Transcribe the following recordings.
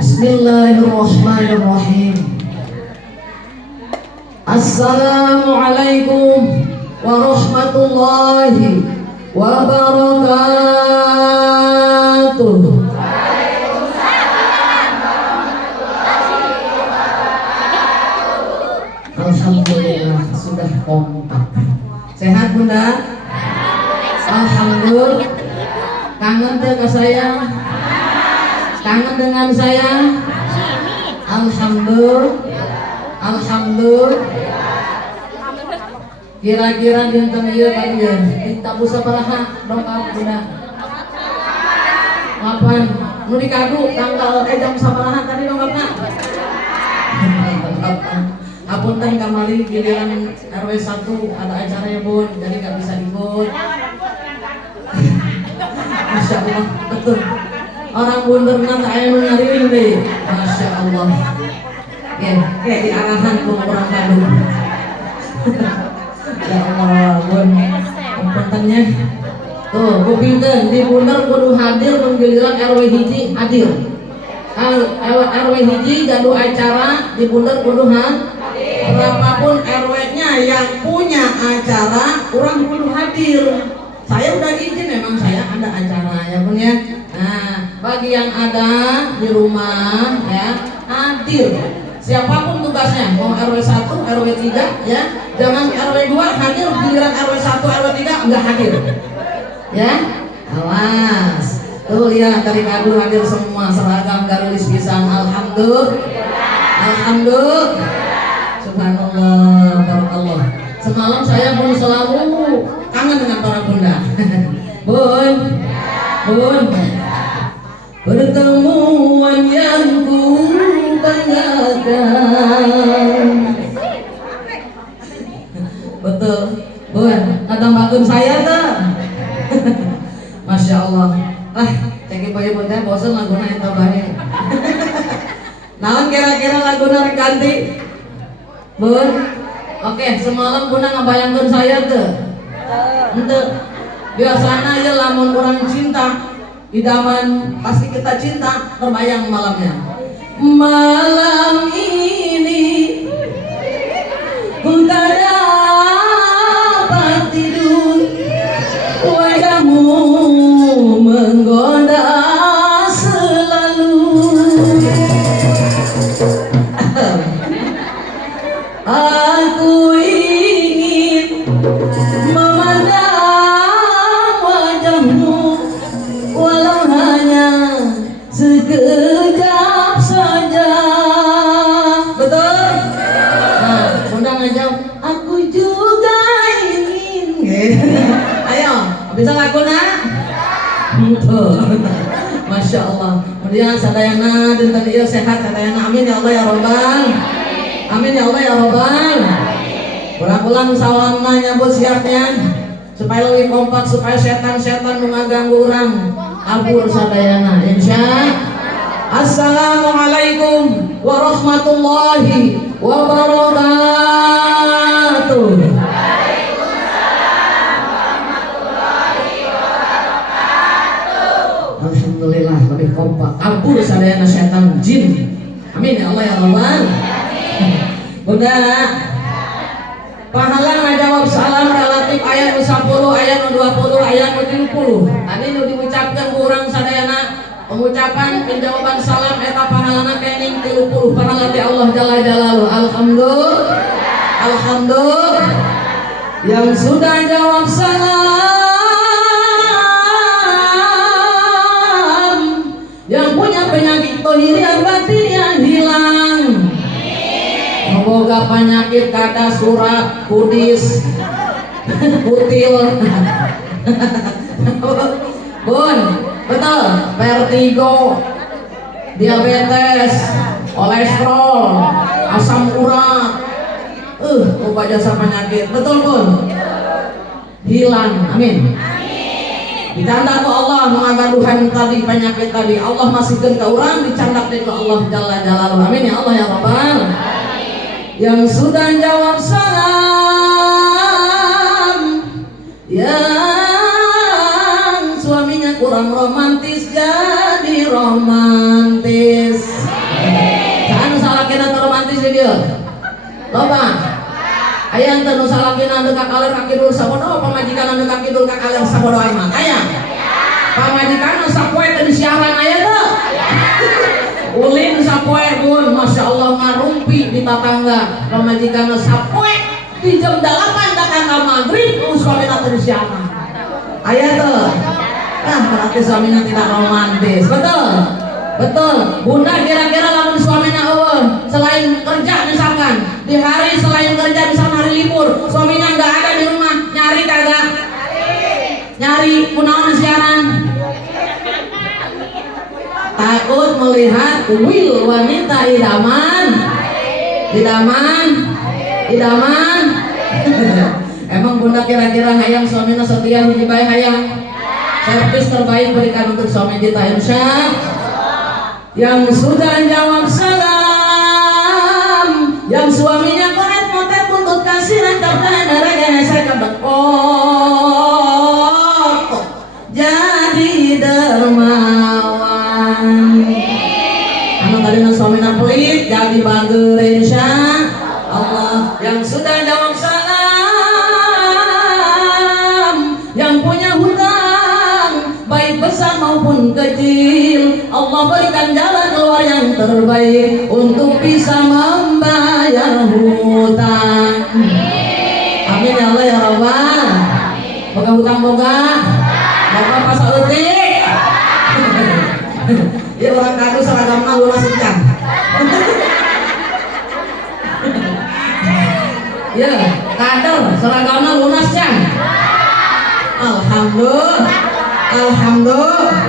Bismillahirrahmanirrahim. Assalamualaikum warahmatullahi wabarakatuh. Alhamdulillah sudah kompak. Sehat Bunda? Alhamdulillah. Kangen ke saya? Kangen dengan saya? Alhamdulillah. Kira-kira dinten ieu kan ya. Kita busa baraha dongkap Bunda. Kapan? Nu dikadu tanggal jam sabaraha tadi dongkapna? Apunten kamari giliran RW 1 ada acara ya Bun, jadi nggak bisa ikut. Masya Allah, betul. Orang bunderna tak aya nu ngariring deui. Masya Allah. Kayak di arahan ku orang kadu. Ya Allah, Bun. Puntennya. Tuh, kupingkeun di bunder kudu hadir mun giliran RW hiji hadir. RW hiji gaduh acara di bunder kudu hadir. Berapapun RW-nya yang punya acara, orang kudu hadir. Saya udah izin, memang saya ada acara ya Bun ya. Nah, bagi yang ada di rumah ya, hadir. Siapapun tugasnya, mau RW 1, RW 3 ya. Jangan RW 2 hadir, giliran RW 1, RW 3 enggak hadir. Ya, awas. Tuh lihat dari kadu hadir semua seragam garulis pisang. Alhamdulillah. Subhanallah, barakallah. Semalam saya pun selalu kangen dengan para bunda. Bun, pertemuan yang ku banggakan. Betul, Bun, tambahkan saya tuh. Masya Allah. Cek bayi bunda bosan laguna yang tambahin. Naon kira-kira laguna ganti? Bun, oke, semalam Bunda ngabayangkan saya tuh. Ente, biasanya ya lamun orang cinta, idaman pasti kita cinta, terbayang malamnya. Malam ini ku tak dapat tidur, wajahmu menggoda selalu. Aku ingin memandang wajahmu walau hanya sekejap saja. Betul? Nah, Bunda ngajak, aku juga ingin. Ayo, bisa lagu nak? Betul. Masya Allah. Kemudian sadayana dan tadi sehat sadayana. Amin ya Allah ya Rabbal. Amin ya Allah ya Rabbal. Pulang-pulang sawana nyambut siapnya supaya lebih kompak, supaya setan-setan mengganggu orang abur sadayana. Insya. Assalamualaikum warahmatullahi wabarakatuh. Alhamdulillah lebih kompak abur sadayana setan jin. Amin ya Allah ya Rabbal. Bunda, pahala ngajawab salam relatif ayat 10, ayat 20, ayat 30. Tadi nu diucapkan kurang sadayana pengucapan penjawaban salam eta pahalana kening 30 pahala ti Allah jalla jalaluhu. Alhamdulillah. Yang sudah jawab salam, yang punya penyakit tohiriah batinnya hilang. Semoga penyakit kada surat, kudis, kutil. Bun, betul, vertigo, diabetes, kolesterol, asam urat, lupa jasa penyakit, betul Bun? Hilang, amin. Dicandak ke Allah mengagaduhan tadi penyakit tadi, Allah masihkan ke orang, dicandak ke Allah jalla jalaluhu. Amin ya Allah ya Rabbal. Yang sudah jawab salam, yang suaminya kurang romantis jadi romantis. dieu? Loba. Aya teu nu salakina deuk ka kaler ka kidul sabodo, pamajikan deuk ka kidul ka kaler sabodo aing mah. Aya. Pamajikan sapoe teu disiaran aya teu? Ulin sapoe pun Masya Allah ngarumpi di tatangga. Pamajikan sapoe di jam 8 datang ka maghrib suamina teu disiaran. Aya teu? Berarti suaminya tidak romantis. Betul? Betul. Bunda kira-kira lamun suaminya eueuh selain kerja misalkan di hari selain kerja misalkan hari libur suaminya nggak ada di rumah, nyari kagak? Nyari kunaon siaran? Takut melihat kuil wanita idaman. Idaman. Emang bunda kira-kira hayang suaminya setia hiji bae hayang? Servis terbaik berikan untuk suami kita insya yang sudah jawab salam, yang suaminya koret motet buntut kasih rantap darah saya kabekot jadi dermawan. Anu tadi suaminya pelit jadi bager insya Allah. Yang sudah jawab salam, yang punya hutang baik besar maupun kecil, Allah berikan jalan keluar yang terbaik untuk bisa membayar hutang. Amin ya Allah ya Rabbal. Boga hutang boga, boga pas eutik. Ieu orang kadu seragamna lunas sekian. Ya, kader seragamna lunas can. Alhamdulillah.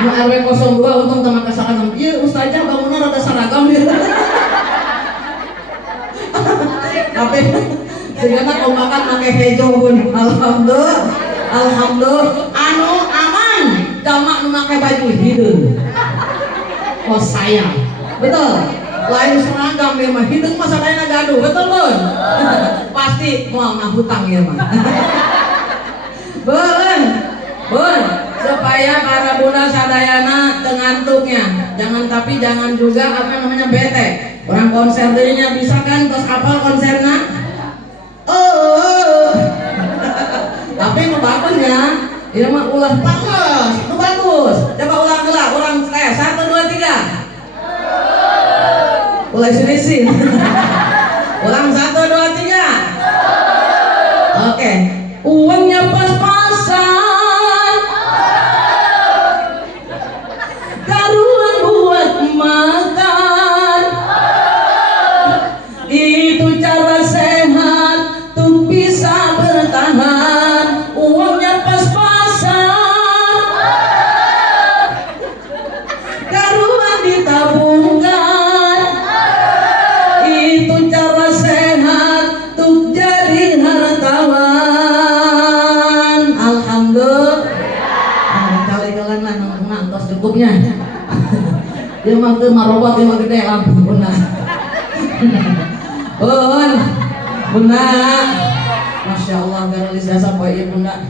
Nu RW 02 untung teu make seragam. Ieu ustazah bangunna rada seragam ieu. Tapi sehingga kombakan make hejo pun. Alhamdulillah. Anu aman jamak nu make baju hideung. Oh sayang. Betul. Lain seragam ya mah hideung mah sadayana gaduh. Betul pun. Pasti moal ngahutang ieu mah. Bun, supaya para bunda sadayana tengantuknya, jangan juga apa namanya bete. Orang konser dirinya bisa kan terus apal konsernya. Tapi nu bagusnya, ini mah ulah bagus, nu bagus. Coba ulang geula, ulang 1 2 3. Ulah sini. Ulang 1 2 3. Oke. Uangnya pas-pasan, karuan buat makan. Itu cara sehat tuh bisa bertahan. Uangnya pas-pasan, karuan ditabungkan. Itu cara sehat tuh jadi hartawan. Cukupnya dia mah teu marobot dia mah gede ampun bunda. Bunda Masya Allah garulis jasa poe ieu bunda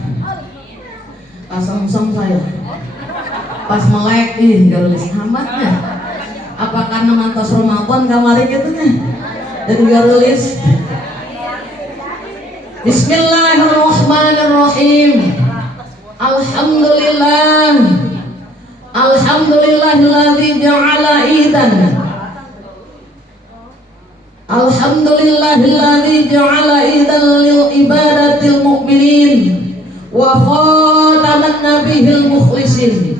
asam-asam saya pas melek garulis hambatnya apa karena mantos Ramadan kamari kitu nya jadi garulis. Bismillahirrahmanirrahim. Alhamdulillahilladzi ja'ala idan. Alhamdulillahilladzi ja'ala idan lil ibadatil mu'minin wa khataman nabiyil mukhlisin.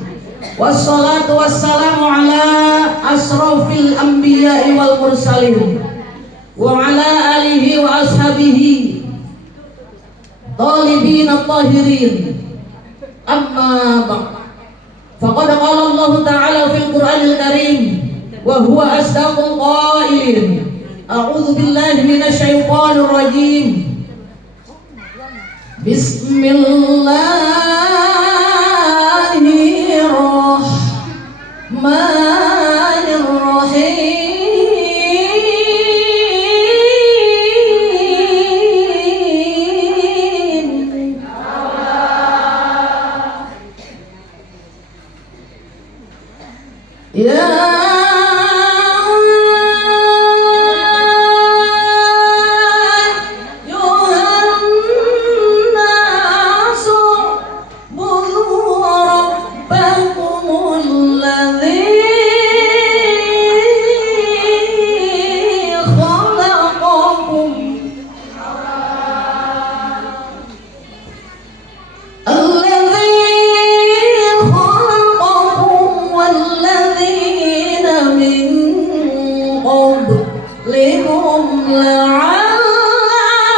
Wassalatu wassalamu ala asrafil anbiya'i wal mursalin wa ala alihi wa ashabihi talibin at-tahirin. Amma ba'd. Faqad qala Allah Ta'ala fil Qur'anil Karim wa huwa asdaqul qailin. A'udzu billahi minasy syaithanir rajim. Bismillahirrahmanirrahim. Ya la'allakum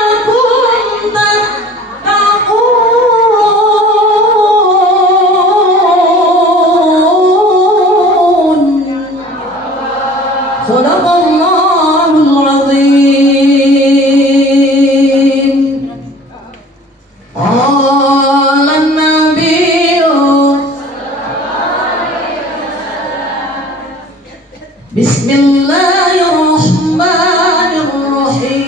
tattaqun. Shadaqallahul azim. Qala an-nabiyyu Bismillahirrahmanirrahim.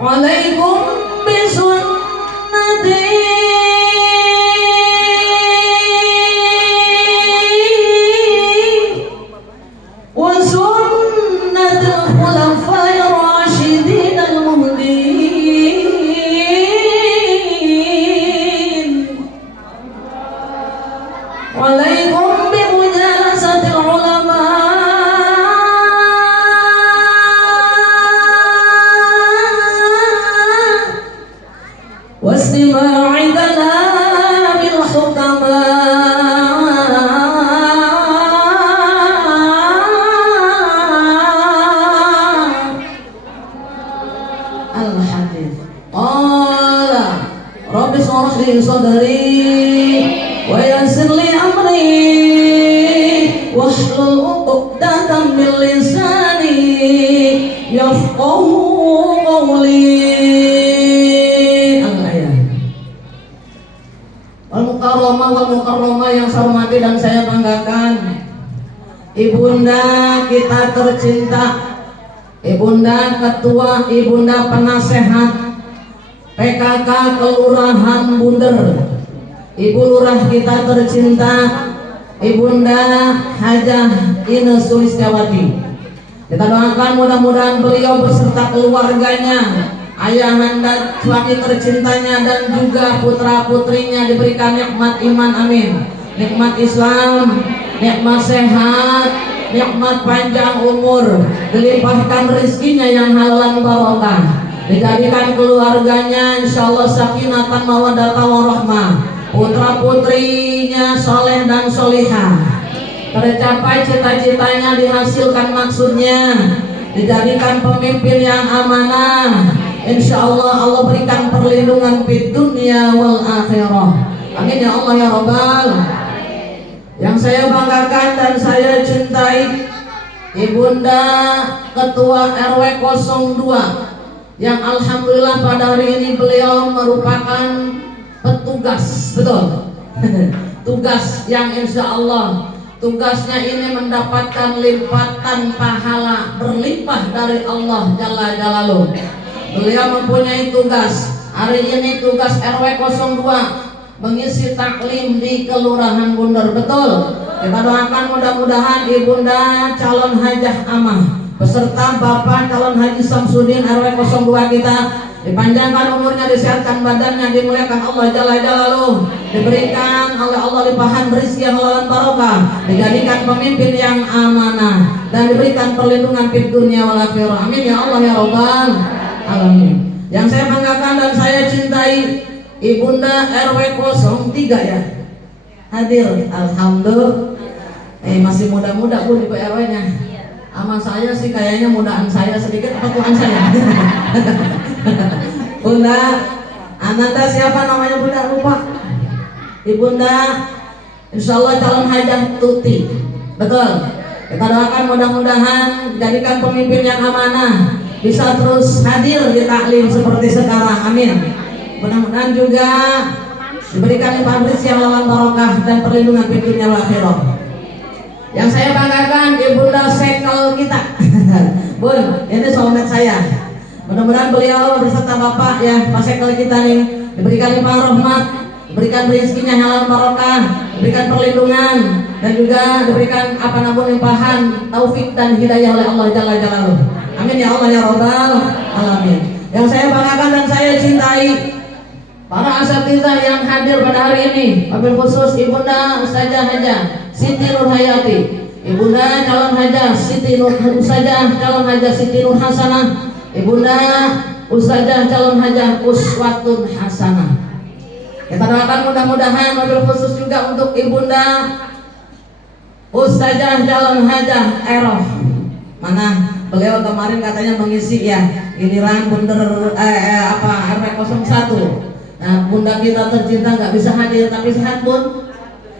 Alaikum bisunnati wa sunnatil khulafa'ir rasyidin al-muhdin. Walaikum bimujalasatil ulama wastima'i kalamil hukama. Al-hadith. Qala Rabbi shrah li sadri wa yassir li amri wahlul 'uqdatam min lisani yafqahu qawli. Al-ayat. Wal mukarramah yang saya hormati dan saya banggakan, ibunda kita tercinta, ibunda ketua, ibunda penasehat PKK Kelurahan Bunder, Ibu Lurah kita tercinta, Ibunda Hajah Ines Sulistiawati. Kita doakan mudah-mudahan beliau beserta keluarganya, ayahanda suami tercintanya dan juga putra-putrinya diberikan nikmat iman, amin. Nikmat Islam, nikmat sehat, nikmat panjang umur, dilimpahkan rezekinya yang halal barokah, dijadikan keluarganya insyaallah sakinatan mawaddah warahmah, putra-putrinya soleh dan solihah, tercapai cita-citanya, dihasilkan maksudnya, dijadikan pemimpin yang amanah. Insyaallah Allah berikan perlindungan di dunia wal akhirah. Amin ya Allah ya Rabbal. Yang saya banggakan dan saya cintai, Ibunda Ketua RW 02 yang alhamdulillah pada hari ini beliau merupakan petugas, betul. Tugas yang insya Allah tugasnya ini mendapatkan limpatan pahala berlimpah dari Allah Jalla Jalaluh. Beliau mempunyai tugas hari ini, tugas RW 02 mengisi taklim di Kelurahan Bunder, betul. Kita doakan mudah-mudahan Ibunda calon hajah amah beserta Bapak calon haji Samsudin RW 02 kita dipanjangkan umurnya, disehatkan badannya, dimuliakan Allah Jalla Jalaluh, diberikan oleh Allah limpahan rezeki yang halal barokah, dijadikan pemimpin yang amanah dan diberikan perlindungan di dunia wal akhirah. Amin ya Allah ya Rabbal alamin. Yang saya banggakan dan saya cintai, Ibunda RW 03 ya hadir, alhamdulillah. Masih muda-muda pun Ibu RW-nya. Sama saya sih kayaknya mudaan saya sedikit apa tuan saya. Bunda, Ananda siapa namanya Bunda? Lupa. Ibunda insyaallah calon hajah Tuti, betul. Kita doakan mudah-mudahan jadikan pemimpin yang amanah, bisa terus hadir di taklim seperti sekarang, amin. Mudah-mudahan juga diberikan limpahan rezeki yang halal barokah dan perlindungan di dunia wal akhirah. Yang saya banggakan Ibunda Sekel kita. Bun, ini soulmate saya. Mudah-mudahan beliau beserta Bapak ya, Pak Sekel kita nih diberikan limpahan rahmat, diberikan rezekinya halal barokah, diberikan perlindungan dan juga diberikan apa namanya limpahan taufik dan hidayah oleh Allah Jalla Jalaluh. Amin ya Allah ya Rabbal alamin. Yang saya banggakan dan saya cintai, para asatizah yang hadir pada hari ini, wabil khusus Ibunda Ustazah Hajah Siti Nur Hayati, Ibunda calon hajah Siti Nur Ustazah calon hajah Siti Nur Hasanah, Ibunda Ustazah calon hajah Uswatun Hasanah. Kita doakan mudah-mudahan mobil khusus juga untuk ibunda Ustazah Jalan Hajah Eroh. Mana beliau kemarin katanya mengisi ya giliran Bunder RW 01. Nah, bunda kita tercinta nggak bisa hadir, tapi sehat Bun.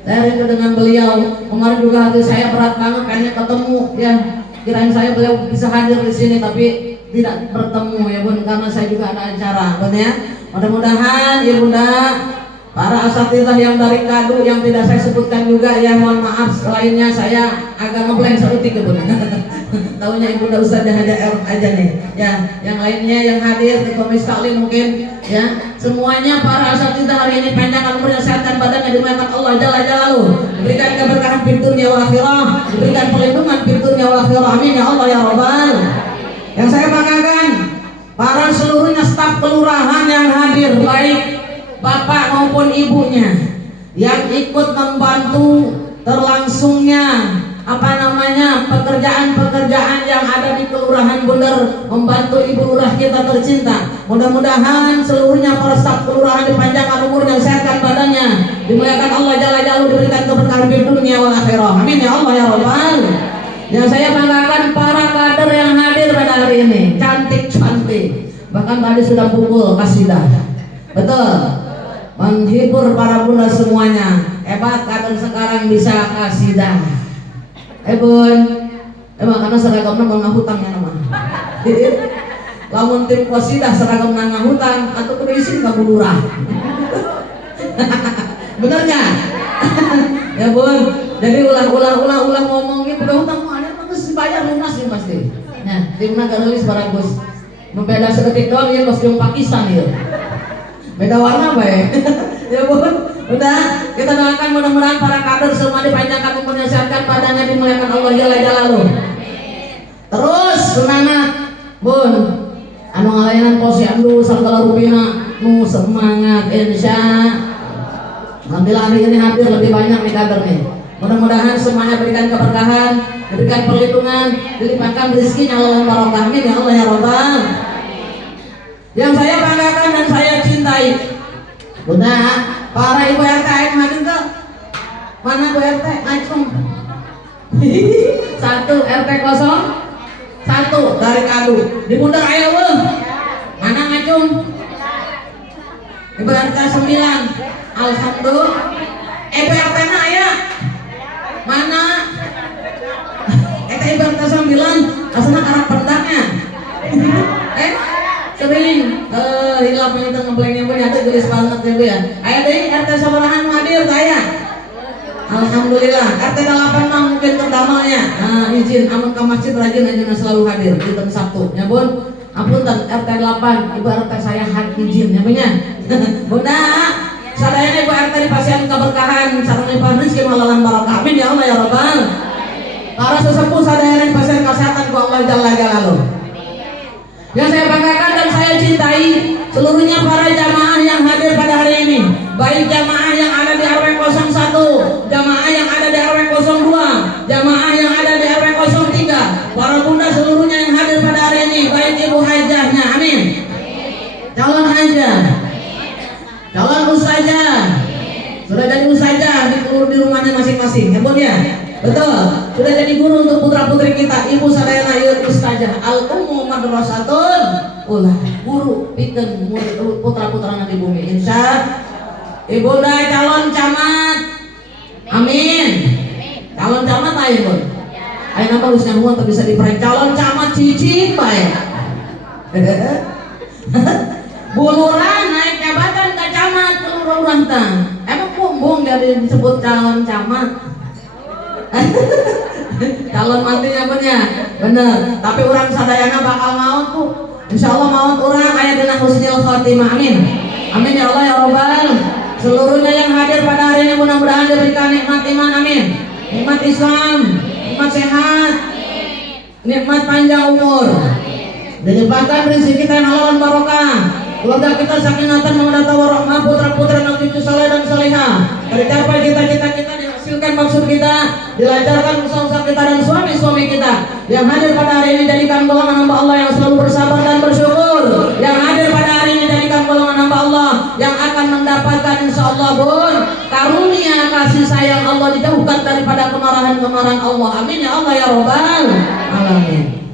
Saya rindu dengan beliau. Kemarin juga hati saya berat banget kayaknya ketemu ya. Kirain saya beliau bisa hadir di sini, tapi tidak bertemu ya Bun, karena saya juga ada acara Bun ya. Mudah-mudahan ya Bunda, para asatidzah yang dari Kadu yang tidak saya sebutkan juga ya, mohon maaf. Selainnya saya agak ngeblank satu tiga Bun. Tahunya Ibu Ustazah aja nih ya. Yang lainnya yang hadir di komisi taklim mungkin ya, semuanya para asatidzah hari ini panjangkan umurnya, sehatkan badannya, dimuliakan Allah Jalla Jalaluhu, diberikan keberkahan fid dunya wal akhirah, diberikan perlindungan fid dunya wal akhirah, amin ya Allah ya Rabbal. Yang saya banggakan para seluruhnya staf kelurahan yang hadir, baik bapak maupun ibunya, yang ikut membantu terlangsungnya pekerjaan-pekerjaan yang ada di Kelurahan Bunder, membantu Ibu Lurah kita tercinta. Mudah-mudahan seluruhnya para staf kelurahan dipanjangkan umurnya, sehatkan badannya, dimuliakan Allah Jalla Jalaluhu, diberikan keberkahan di dunia wal akhirah, amin ya Allah ya Rabbal. Yang saya banggakan para kader yang hadir pada hari ini, cantik-cantik, bahkan tadi sudah pukul kasidah, betul, menghibur para bunda semuanya. Hebat kader sekarang bisa kasidah. Bun, emang karena seragamnya mau hutangnya nama. Lamun tim kasidah seragam nang hutang atau kudu isin ka bulurah. Bener nggak? Ya Bun, jadi ulah ngomong ini udah hutang mau ada terus dibayar lunas ya pasti. Nah, timna garis baragus. Membeda sedetik doang ya kostum Pakistan ya. Beda warna bae. Ya Bun, udah kita doakan mudah-mudahan para kader semua dipanjangkan umurnya, sehatkan badannya, dimuliakan Allah Jalla Jalaluhu. Terus semangat Bun, anu ngalayanan posyandu segala rupina nu semangat insya. Alhamdulillah hari ini hampir lebih banyak nih kader nih. Mudah-mudahan semuanya berikan keberkahan, diberikan perlindungan, dilimpahkan rezekinya Allah barokah, amin ya Allah ya Rabbal. Yang saya banggakan dan saya cintai, Bunda, para ibu RT yang hadir ke mana Bu RT? Acung. Satu RT 01 dari Kadu. Di Bunder aya weuh. Mana ngacung? Ibu RT 9. Alhamdulillah. Ibu RT na aya. Mana? Eta ibu RT 9 asana karang pendaknya. Sering hilap itu ngeblengnya punya ada gelis banget ya Bu ya. Aya deui RT sabarahan hadir saya. Alhamdulillah. RT 8 mah mungkin terdamalnya. Nah, izin amun ka masjid rajin aja selalu hadir dinten Sabtu. Ya Bun. Apunten RT 8 ibu RT saya izin ya punya. Bunda, sadayana ibu RT dipasihan keberkahan sareng limpahan rezeki halalan barokah. Amin ya Allah ya Rabbal. Para sesepuh sadayana dipasihan kesehatan ku Allah Jalla Jalaluhu. Yang saya banggakan dan saya cintai seluruhnya para jamaah yang hadir pada hari ini, baik jamaah yang ada di RW 01, jamaah yang ada di RW 02, jamaah yang ada di RW 03, para bunda seluruhnya yang hadir pada hari ini, baik ibu hajahnya, amin, calon hajah, calon ustazah, sudah jadi ustazah di rumahnya masing-masing, ya Bun ya. Betul, sudah jadi guru untuk putra-putri kita. Ibu sadayana ieu ustazah al-ummu madrasatun ulah guru pikeun murid putra-putrana di bumi. Insya Ibunda calon camat. Amin. Calon camat ayo Bun. Ayo nama geus nyamuan teu bisa diperek calon camat cicing bae. Buluran naik jabatan ke camat urang tah. Emang bumbung jadi disebut calon camat. Calon mantunya punya bener, tapi orang sadayana bakal maut tuh. Insya Allah maut orang ayat dina husnul khotimah, amin, amin ya Allah ya Rabbal. Seluruhnya yang hadir pada hari ini mudah-mudahan diberikan nikmat iman, amin, nikmat Islam, nikmat sehat, nikmat panjang umur, dilimpahkan rezeki kita yang halal dan barokah, keluarga kita sakinatan mawaddah warahmah, putra-putra dan cucu saleh dan salihah, tercapai cita-cita kita, dihasilkan maksud kita, dilancarkan usaha-usaha kita dan suami-suami kita. Yang hadir pada hari ini jadikan golongan hamba Allah yang selalu bersabar dan bersyukur. Yang hadir pada hari ini jadikan golongan hamba Allah yang akan mendapatkan insya kasih sayang Allah, dijauhkan daripada kemarahan-kemarahan Allah. Amin ya Allah ya Rabbal Alamin.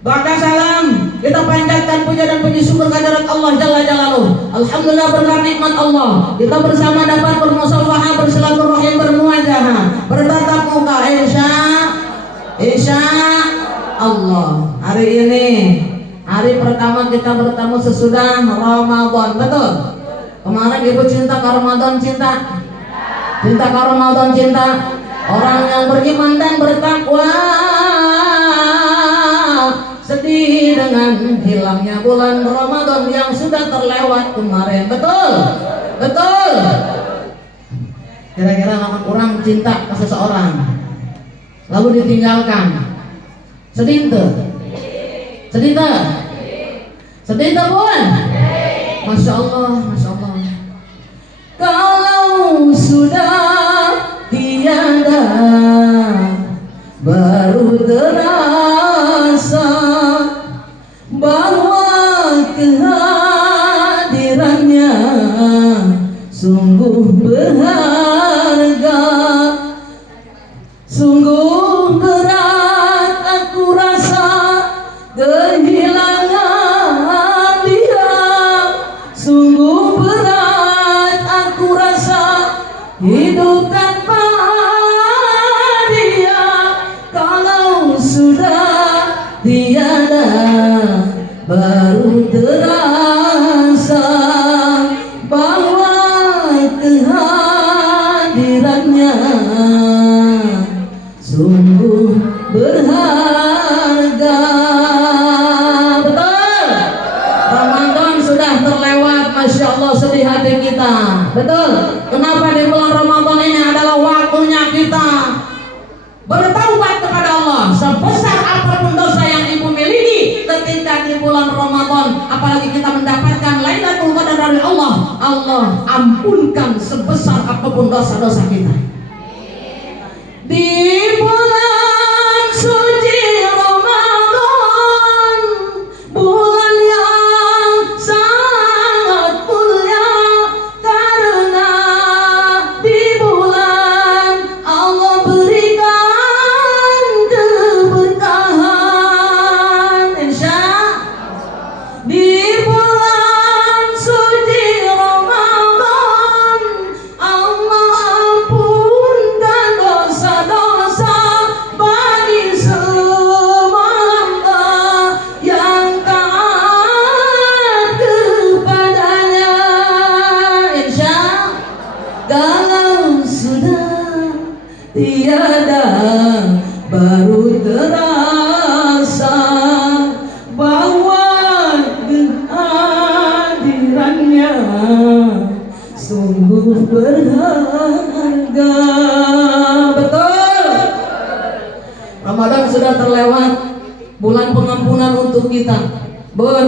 Ba'da salam, kita panjatkan puja dan puji syukur kehadirat Allah Jalla Jalaluh. Alhamdulillah berkat nikmat Allah, kita bersama dapat bermusafahah, bersilaturahim, bermuajahah, bertatap muka insya Allah. Hari ini hari pertama kita bertemu sesudah Ramadan, betul? Kemarin ibu cinta ke Ramadan, cinta ke Ramadan, cinta. Orang yang beriman dan bertakwa sedih dengan hilangnya bulan Ramadan yang sudah terlewat kemarin, betul? Betul. Kira-kira orang cinta ke seseorang lalu ditinggalkan, sedih tuh? Sedih tuh? Sedih tuh pun? Masya Allah, Masya Allah. Kalau sudah tiada baru terasa bahwa kehadirannya sungguh berharga, sungguh berat aku rasa kehilangan dia, sungguh berat aku rasa hidup tanpa dia. Kalau sudah tiada baru terasa bahwa kehadirannya sungguh berharga. Betul? Ramadan sudah terlewat, Masya Allah, sedih hati kita. Betul? Kenapa di bulan Ramadan ini adalah waktunya kita bertaubat kepada Allah. Sebesar apapun dosa yang ibu miliki ketika di bulan Ramadan, apalagi kita mendapatkan Lailatul Qadar dari Allah, Allah ampunkan sebesar apapun dosa-dosa kita. Di bulan suci Ramadan, bulan yang sangat mulia, karena di bulan Allah berikan keberkahan. Insya di bulan suci Ramadan, Allah ampunkan dosa-dosa bagi semua hamba yang taat kepadanya. Insya kalau sudah tiada baru terasa bahwa kehadirannya sungguh berharga. Betul? Ramadan sudah terlewat, bulan pengampunan untuk kita. Bun,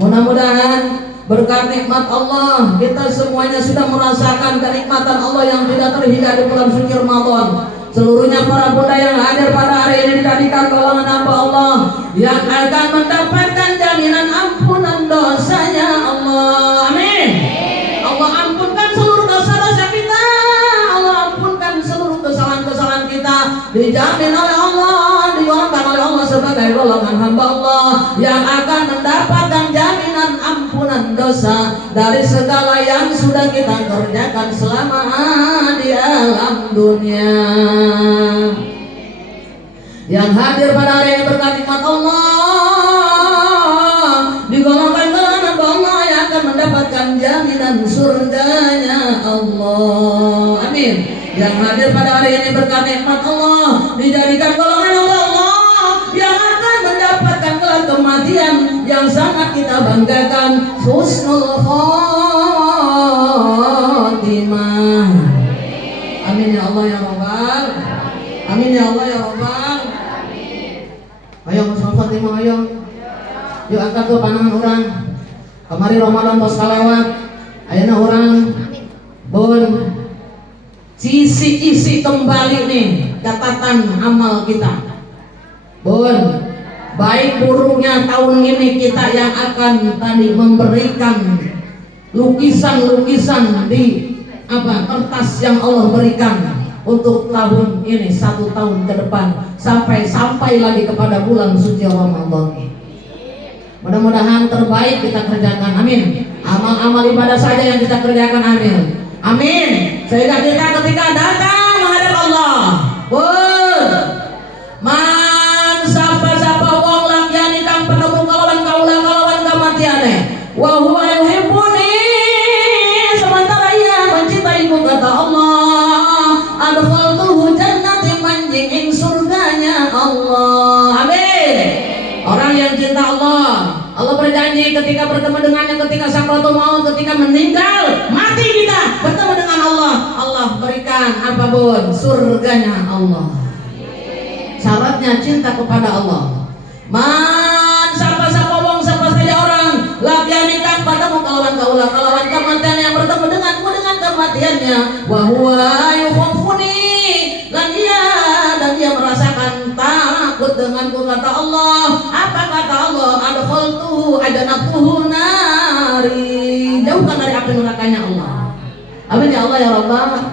mudah-mudahan berkat nikmat Allah kita semuanya sudah merasakan kenikmatan Allah yang tidak terhingga di bulan suci Ramadan. Seluruhnya para bunda yang hadir pada hari ini dijadikan golongan hamba Allah yang akan mendapatkan jaminan ampunan dosanya Allah. Amin. Allah ampunkan seluruh dosa-dosa kita, Allah ampunkan seluruh kesalahan-kesalahan kita, dijamin oleh Allah, digolongkan oleh Allah sebagai golongan hamba Allah yang akan mendapatkan jaminan ampunan dosa dari segala yang sudah kita kerjakan selama di alam dunia. Yang hadir pada hari ini berkat nikmat Allah, digolongkan golongan hamba Allah yang akan mendapatkan jaminan surganya Allah. Amin. Yang hadir pada hari ini berkat nikmat Allah, dijadikan golongan hamba Allah yang akan mendapatkan kelak kematian yang sangat kita banggakan, husnul khotimah. Amin ya Allah ya Rabbal. Amin ya Allah ya Rabbal. Ayo husnul khotimah, ayo. Yuk angkat tuh pandangan orang. Kemari Ramadan tos kalewat, ayeuna orang bun isi kembali nih catatan amal kita. Bun, baik buruknya tahun ini kita yang akan tadi memberikan lukisan-lukisan di apa kertas yang Allah berikan untuk tahun ini, 1 tahun ke depan, sampai lagi kepada bulan suci Ramadan. Mudah-mudahan terbaik kita kerjakan, amin. Amal-amal ibadah saja yang kita kerjakan, amin. Amin. Sehingga kita ketika datang menghadap Allah, man sapa-sapa wong lakyani kang penemu kalawan kaula kamatiane, wa huwa yuhibbuni, sementara ia mencintaiku, kata Allah, adkhaltuhu jannati, manjing ing surganya Allah. Amin. Orang yang cinta Allah berjanji ketika bertemu dengannya, ketika sakratul maut, ketika meninggal, mati kita bertemu dengan Allah berikan apapun, surganya Allah. Syaratnya cinta kepada Allah. Man sapa-sapa wong, sapa saja orang, lakyani kang bertemu kalawan kematian, yang bertemu denganku dengan kematiannya, wa huwa yukhafuni, dan dia merasakan takut denganku, kata Allah. Apa kata Allah? Adkhaltuhu ajanatuhu nari, jauhkan dari api nerakanya Allah. Amin ya Allah ya Rabbah.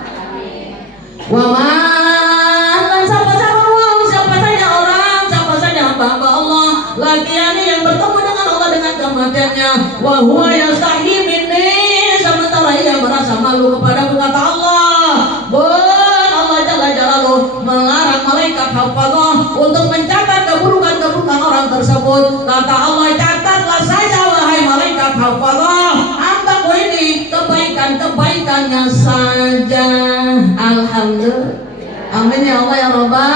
Wa man, dan siapa-siapa wong, siapa saja orang, siapa saja hamba Allah, lakiani yang bertemu dengan Allah dengan kematiannya, wa huwa yastahi minni, sementara ia merasa malu kepadaku, kata Allah. Allah Jalla Jalaluhu melarang malaikat hafadzah untuk mencatat keburukan orang tersebut. Kata Allah, catatlah saja wahai malaikat hafadzah, hambaku ini kebaikannya saja. Alhamdulillah. Amin ya Allah ya Rabbah.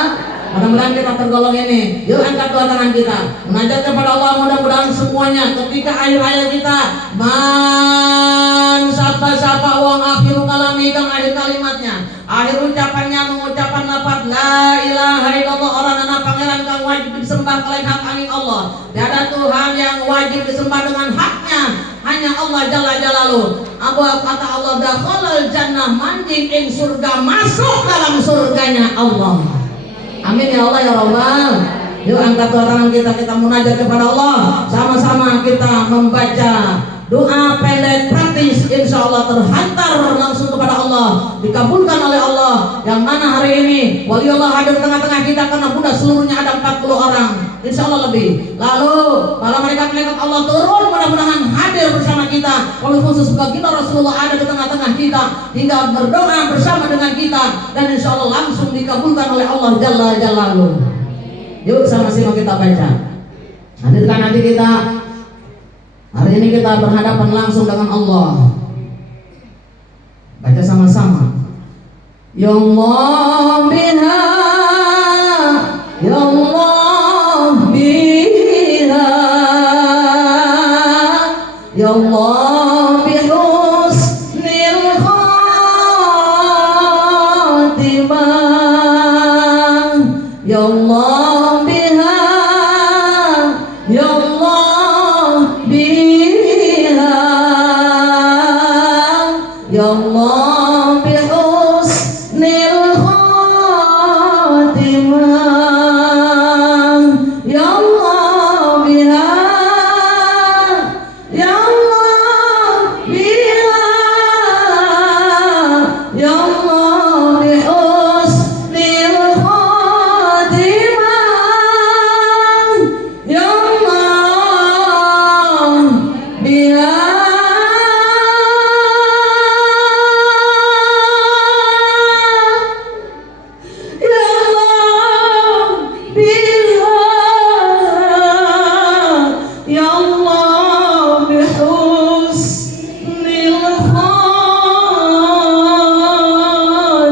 Mudah-mudahan kita tergolong ini. Yuk angkat dua tangan kita, munajat kepada Allah. Mudah-mudahan semuanya ketika akhir hayat kita, man sapa-sapa wong akhiru kalami, kang akhir kalimatnya, akhir ucapannya mengucapkan lafaz la ilaha illallah, orang anak pangeran kang wajib disembah kelain hak angin Allah. Tiada Tuhan yang wajib disembah dengan haknya, hanya Allah Jalla Jalaluhu. Kata Allah, dakhalal jannah, manjing ing surga, masuk dalam surganya Allah. Amin ya Allah ya Rabbal. Yuk angkat dua tangan kita munajat kepada Allah. Sama-sama kita membaca doa pendek praktis, insya Allah terhantar langsung kepada Allah, dikabulkan oleh Allah. Yang mana hari ini waliullah hadir tengah-tengah kita, karena Bunda seluruhnya ada 40 orang, insya Allah lebih. Lalu malam malaikat Allah turun, mudah-mudahan hadir bersama kita. Wabil khusus baginda Rasulullah ada di tengah-tengah kita, hingga berdoa bersama dengan kita, dan insya Allah langsung dikabulkan oleh Allah Jalla Jalaluhu. Yuk sama-sama kita baca. Hadirkan hati kita. Hari ini kita berhadapan langsung dengan Allah. Baca sama-sama. Ya Allah biha, ya Allah biha, ya Allah bihusnil khatimah, ya Allah biha, ya Allah ya Allah bihusnil khatimah, ya Allah biha, ya Allah biha, ya Allah bihusnil khatimah, ya Allah biha.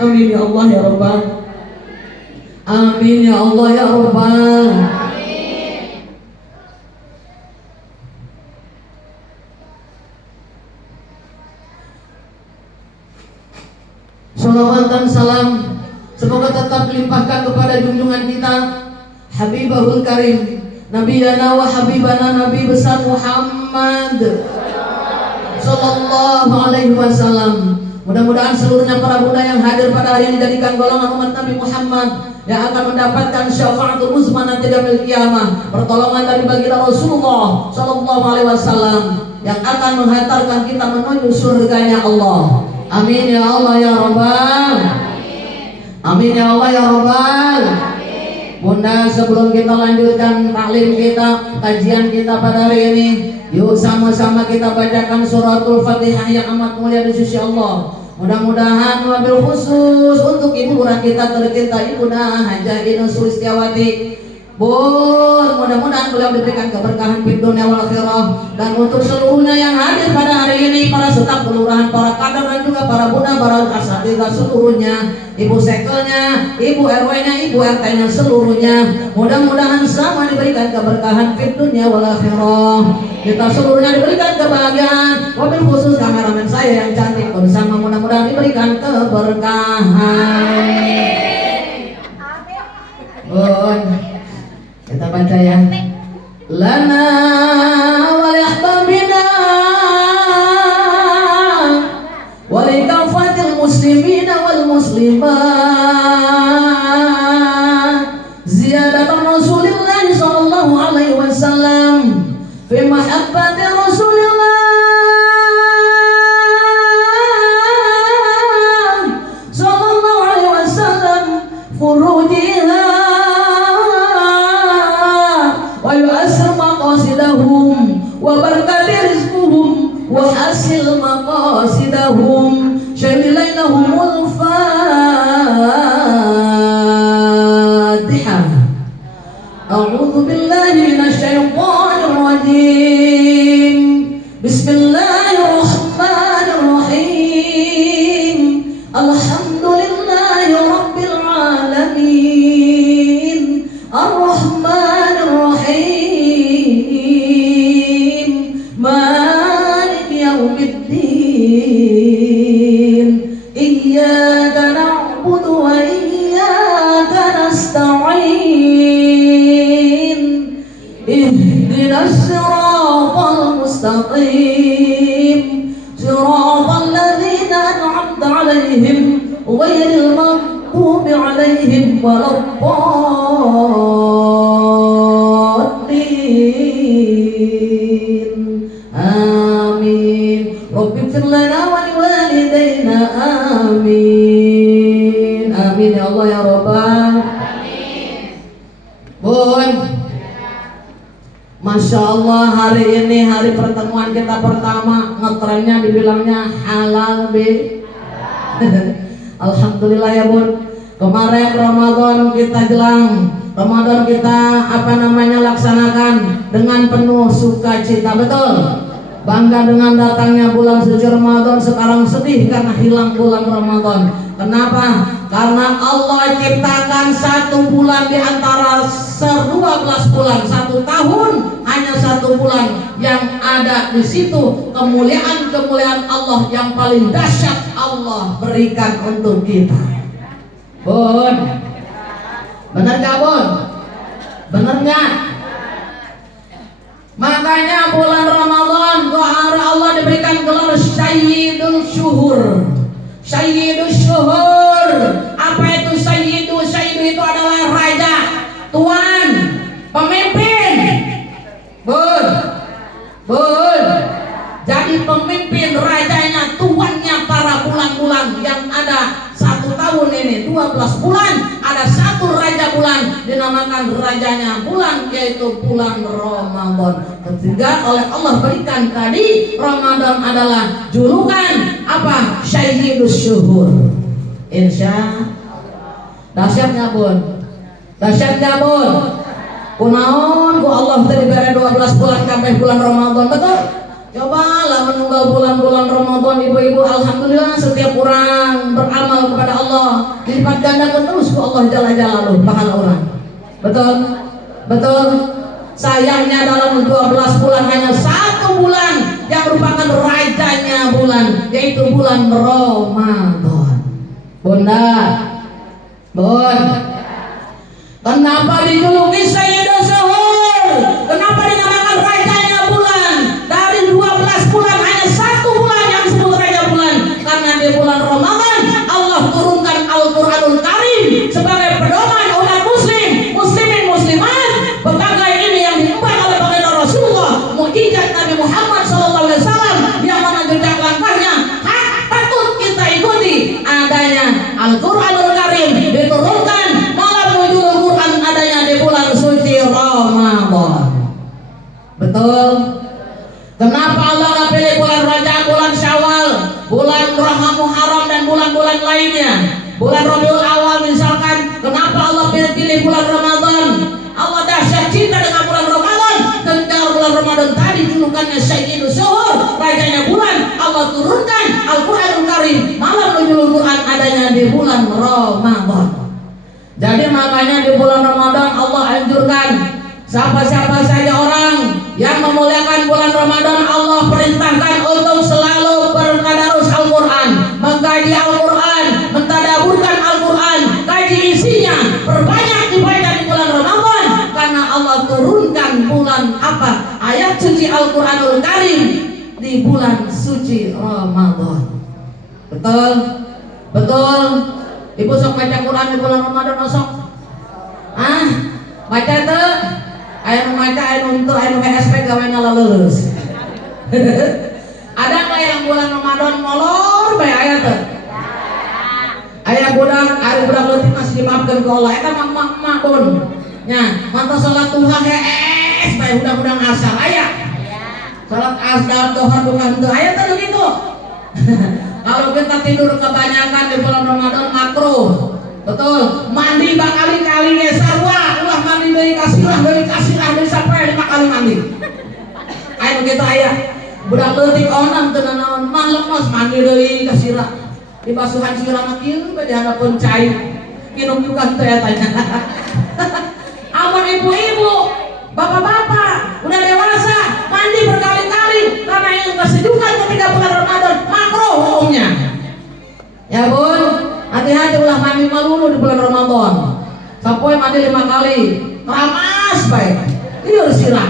Amin ya Allah ya Rabbal. Amin ya Allah ya Rabbal. Salawat dan salam semoga tetap dilimpahkan kepada junjungan kita, Habibahul Karim, Nabiyana wa Habibana, Nabi besar Muhammad Sallallahu Alaihi Wasallam. Mudah-mudahan seluruhnya para bunda yang hadir pada hari ini jadikan golongan umat Nabi Muhammad yang akan mendapatkan syafaatul uzma nanti yaumil qiyamah, pertolongan dari baginda Rasulullah sallallahu alaihi wasallam yang akan menghantarkan kita menuju surganya Allah. Amin ya Allah ya Rabbal. Amin ya Allah ya Rabbal. Bunda, sebelum kita lanjutkan taklim kita, kajian kita pada hari ini, yuk sama-sama kita bacakan suratul Fatihah yang amat mulia di sisi Allah. Mudah-mudahan wabil khusus untuk ibu kurang kita tercinta Ibunda Hajah Inu Sulistiawati. Bun, mudah-mudahan beliau diberikan keberkahan di dunia wal akhirah. Dan untuk seluruhnya yang hadir pada hari ini, para staf kelurahan, para kader dan juga para bunda, para asatidzah seluruhnya, ibu sekelnya, ibu RW-nya, ibu RT-nya seluruhnya, mudah-mudahan sama diberikan keberkahan di dunia wal akhirah. Kita seluruhnya diberikan kebahagiaan. Wabil khusus kameramen saya yang cantik bersama, mudah-mudahan diberikan keberkahan. Bun, kita baca ya. Lana wa li ahbabina wa li kafatil muslimina wal muslimat ziyadatan Rasulillah sallallahu alaihi wasallam fi mahabbati Rasulillah sallallahu alaihi wasallam furujiha wa yu'assir maqasidahum wa barakati rizquhum wa hasil maqasidahum syamilainahumul Fatihah. A'udzu billahi minasyaitonir rajim. Bismillahirrahmanirrahim. Alhamdulillahi rabbil alamin. Ar-Rahmanir Rahim. Maliki yaumiddin. Iyyaka na'budu wa iyyaka nasta'in. Ihdinas siratal mustaqim. Siratal ladzina an'amta 'alaihim ghairil maghdubi 'alaihim waladdallin. Amin. Rabbighfir lana wa liwalidayna. Amin. Amin ya Allah ya Rabbal. Bun, Masya Allah, hari ini hari pertemuan kita pertama, ngetrennya dibilangnya halal be. Alhamdulillah ya Bun. Kemarin Ramadan kita jelang, Ramadan kita laksanakan dengan penuh sukacita, betul. Bangga dengan datangnya bulan suci Ramadan. Sekarang sedih karena hilang bulan Ramadan. Kenapa? Karena Allah ciptakan satu bulan di antara 12 bulan. Satu tahun hanya satu bulan. Yang ada di situ kemuliaan-kemuliaan Allah yang paling dahsyat Allah berikan untuk kita. Bun, benar gak Bun? Benar gak? Makanya bulan Ramadan Allah diberikan gelar Sayyidul Syuhur. Sayyidul Syuhur. Apa itu Sayyidu? Sayyidu itu adalah raja, tuan, pemimpin. Bun, Bun. Jadi pemimpin, rajanya, tuannya para bulan-bulan yang ada satu tahun ini 12 bulan, ada satu raja bulan dinamakan rajanya bulan, yaitu bulan Ramadan. Ketiga oleh Allah berikan tadi, Ramadan adalah julukan apa? Sayyidus Syuhur. Insya dahsyatnya Bun, dahsyatnya Bun. Kunaon ku Allah tadi bere 12 bulan sampai bulan Ramadan, betul? Coba lah menunggu bulan-bulan Ramadan ibu-ibu, alhamdulillah setiap orang beramal kepada Allah dilipat gandakan terus ke Allah jalla jalaluhu pahala orang. Betul? Betul? Sayangnya dalam 12 bulan hanya satu bulan yang merupakan rajanya bulan, yaitu bulan Ramadan. Bunda, Bun, kenapa dijuluki Sayyidul Syuhur? Kenapa dinamakan rajanya bulan? Dari 12 bulan hanya satu bulan yang disebut raja bulan, karena di bulan makanya di bulan Ramadan Allah anjurkan siapa-siapa saja orang yang memuliakan bulan Ramadan, Allah perintahkan untuk selalu bertadarus Al-Quran, mengkaji Al-Quran, mentadaburkan Al-Quran, kaji isinya, perbanyak dibaca di bulan Ramadan, karena Allah turunkan bulan apa? Ayat suci Al-Quranul Karim di bulan suci Ramadan. Betul? Betul? Ibu sok baca Quran di bulan Ramadan sok? Baca tuh? Ayo membaca, ayo untuk, ayo PSP gawainya lulus. Ada nggak yang bulan Ramadan molor baik ayat tuh? Ayah budak, hari budak letik masih dimaafkan ke Allah. Eta mak pun, nya mantap sholat duha hees, baik budak-budak asal ayah. Sholat asal dohar bukan tuh ayat tuh gitu. Kalau kita tidur kebanyakan di bulan Ramadan makruh. Betul, mandi bakali-kali ya sarwa, ulah mandi dari kasirah dari sampai 5 kali mandi. Ayo kita ayah, budak letik onam tenan malam mas mandi dari kasirah. Di basuhan sirah kieu di hadapan cai. Minum juga teh tanya. Amun ibu-ibu, bapak-bapak, udah dewasa, mandi berkali-kali karena yang kesejukan ketika bulan Ramadan makruh hukumnya. Ya bun, hati-hati ulah mandi malulu di bulan Ramadan. Sampai mandi 5 kali, ramas baik. Tidur sirah.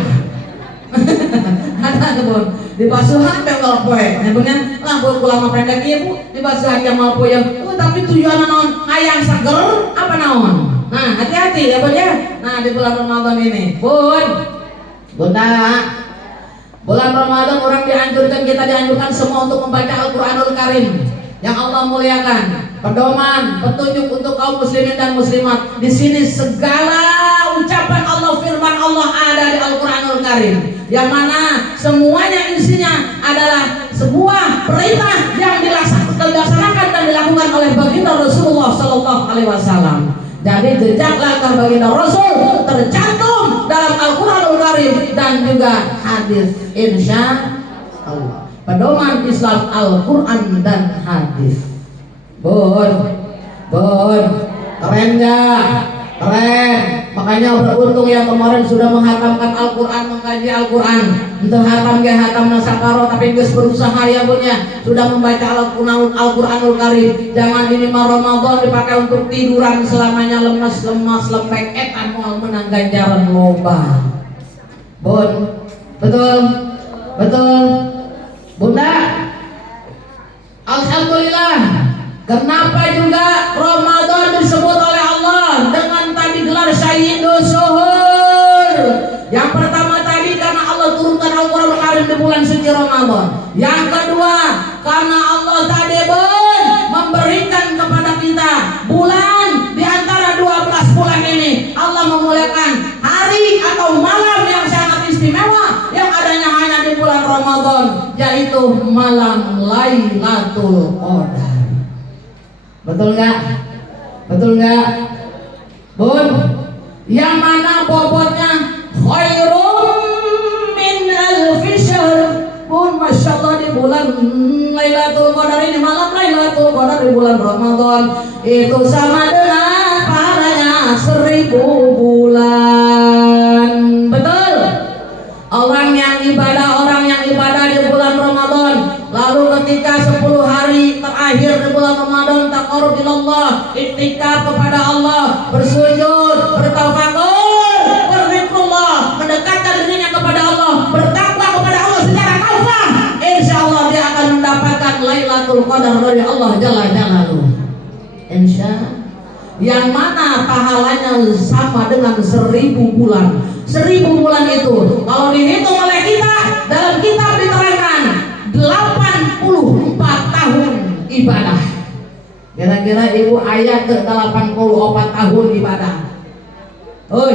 Ada bun, di basuhan bengkol poe. Ya bener, lah buat ulama pendek ibu di basuhan jamal poe yang. Tapi tujuannya naon? Hayang seger apa naon? Nah, hati-hati ya bun ya. Nah, di bulan Ramadan ini, bun, bunda. Bulan Ramadan orang dianjurkan, kita dianjurkan semua untuk membaca Al-Quranul Karim yang Allah muliakan, pedoman, petunjuk untuk kaum muslimin dan muslimat. Di sini segala ucapan Allah, firman Allah ada di Al-Quranul Karim, yang mana semuanya isinya adalah sebuah perintah yang dilaksanakan dan dilakukan oleh baginda Rasulullah Sallallahu Alaihi Wasallam. Jadi jejak langkah baginda Rasul tercantum dalam Al-Quranul Karim dan juga hadis, insya Allah. Pedoman Islam Al-Quran dan hadis. Bun, keren gak? Keren. Makanya beruntung yang kemarin sudah menghatamkan Al-Quran, mengkaji Al-Quran. Untuk hatam gak hatam nasakaro, tapi guys berusaha ya punya sudah membaca Al-Quranul Karim. Jangan ini Ramadan dipakai untuk tiduran selamanya lemas lembek. Mau menang ganjaran loba. Bun, betul. Bunda, alhamdulillah. Kenapa juga Ramadan disebut oleh Allah dengan tadi gelar Sayyidus Syuhur? Yang pertama tadi karena Allah turunkan Al-Quran Karim di bulan suci Ramadan. Yang kedua karena Allah tadi memberikan kepada kita bulan di antara 12 bulan ini. Allah memuliakan hari atau malam yang sangat istimewa yang adanya hanya di bulan Ramadan, yaitu malam Lailatul Qadar. Betul nggak? Bun, yang mana bobotnya khairum min alfi syahr. Bun, masya Allah, di bulan Lailatul Qadar ini, malam Lailatul Qadar di bulan Ramadan itu sama dengan pahalanya 1000 bulan. Betul? Orang yang ibadah di bulan Ramadan, lalu ketika 10 hari terakhir di bulan Ramadan taqarrub ilallah, iktikaf kepada Allah, bersujud, bertafakur, berzikrullah, mendekatkan dirinya kepada Allah, bertakwa kepada Allah secara taufah, insyaallah dia akan mendapatkan Lailatul Qadar dari Allah Jalla Jalaluhu. Insya, yang mana pahalanya sama dengan 1000 bulan. 1000 bulan itu kalau dihitung oleh kita, dalam kitab diterangkan 84 tahun ibadah. Kira-kira ibu ayat ke 84 tahun ibadah. Oi.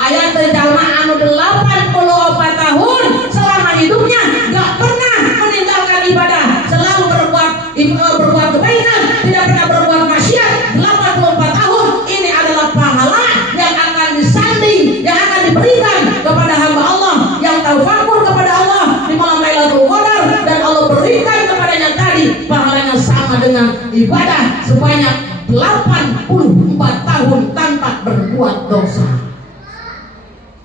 Ayat terjama anu 84 tahun selama hidupnya gak pernah meninggalkan ibadah, selalu berbuat kebaikan, tidak pernah berbuat maksiat. 84 tahun ini adalah pahala yang akan disanding, yang akan diberikan kepada hamba Allah yang tafakur kepada Allah di malam Lailatul Qadar, dan Allah berikan kepadanya tadi pahalanya sama dengan ibadah sebanyak 84 tahun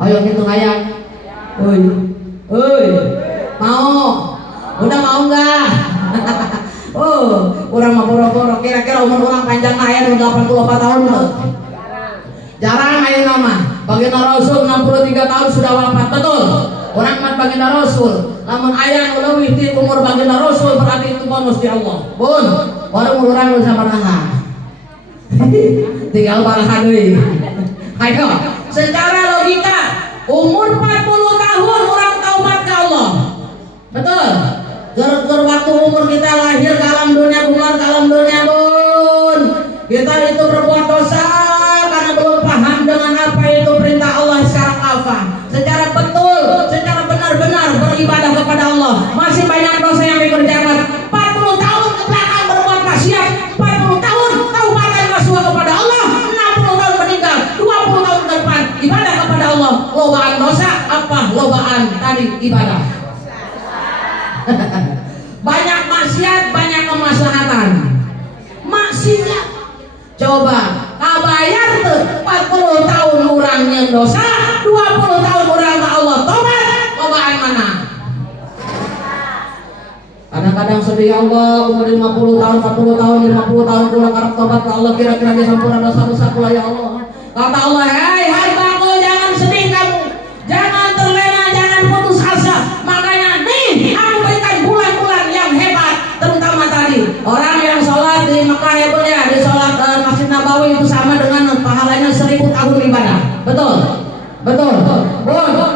Ayo hitung hayang. Oi, mau? Udah mau nggak? Oh, orang mah boro-boro. Kira-kira umur orang panjang aya 84 tahun tuh. Jarang aya nama. Baginda Rasul 63 tahun sudah wafat, betul. Orang mat baginda Rasul. Namun aya nu leuwih ti umur baginda Rasul berarti itu bonus di Allah. Bun, orang urang bisa baraha. Tinggal baraha deui. Ayo, secara logika umur 40 tahun orang taubat ke Allah. Betul. Ger waktu umur kita lahir ke alam dunia, keluar ke alam dunia, bun. Kita itu berbuat dosa karena belum paham dengan apa itu perintah Allah secara kafah, secara betul, secara benar-benar beribadah kepada Allah. Masih banyak dosa yang dikerjakan. 40 tahun ke belakang berbuat maksiat, 40 tahun taubatan nasuha kepada Allah, 60 tahun meninggal, 20 tahun ke depan ibadah kepada Allah. Lobaan dosa apa? Lobaan tadi ibadah. Banyak maksiat, banyak kemaslahatan. Maksiat coba kabayar tuh 40 tahun orangnya dosa, 20 tahun orang ke Allah tobat. Lobaan mana? Kadang-kadang sedih, ya Allah, umur 50 tahun, 40 tahun, 50 tahun pulang karena tobat ke Allah, kira-kira dia sempurna dosa-dosa pula, ya Allah. Kata Allah, hei hambaku, jangan sedih kamu, jangan terlena, jangan putus asa. Makanya nih aku berikan bulan-bulan yang hebat, terutama tadi orang yang sholat di Mekah ya pun ya, di sholat Masjid Nabawi itu sama dengan pahalanya 1000 tahun ibadah. Betul, betul.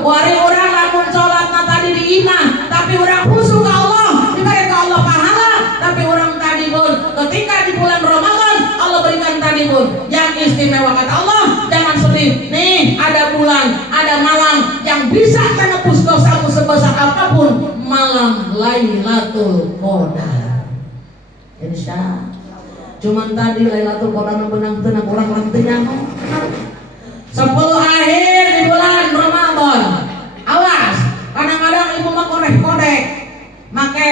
Wari orang lamun sholat tadi di imah, tapi orang khusyuk ke Allah, diberi ke Allah pahala. Tapi orang tadi pun ketika di bulan Ramadan Allah berikan tadi pun yang istimewa, kata Allah, jangan sedih. Nih ada bulan, ada malam yang bisa menebus dosamu sebesar apapun, malam Lailatul Qadar. Insya. Cuman tadi Lailatul Qadar benang tenang orang lantinya 10 akhir di bulan Ramadan. Awas, kadang-kadang ibu mah korek-korek make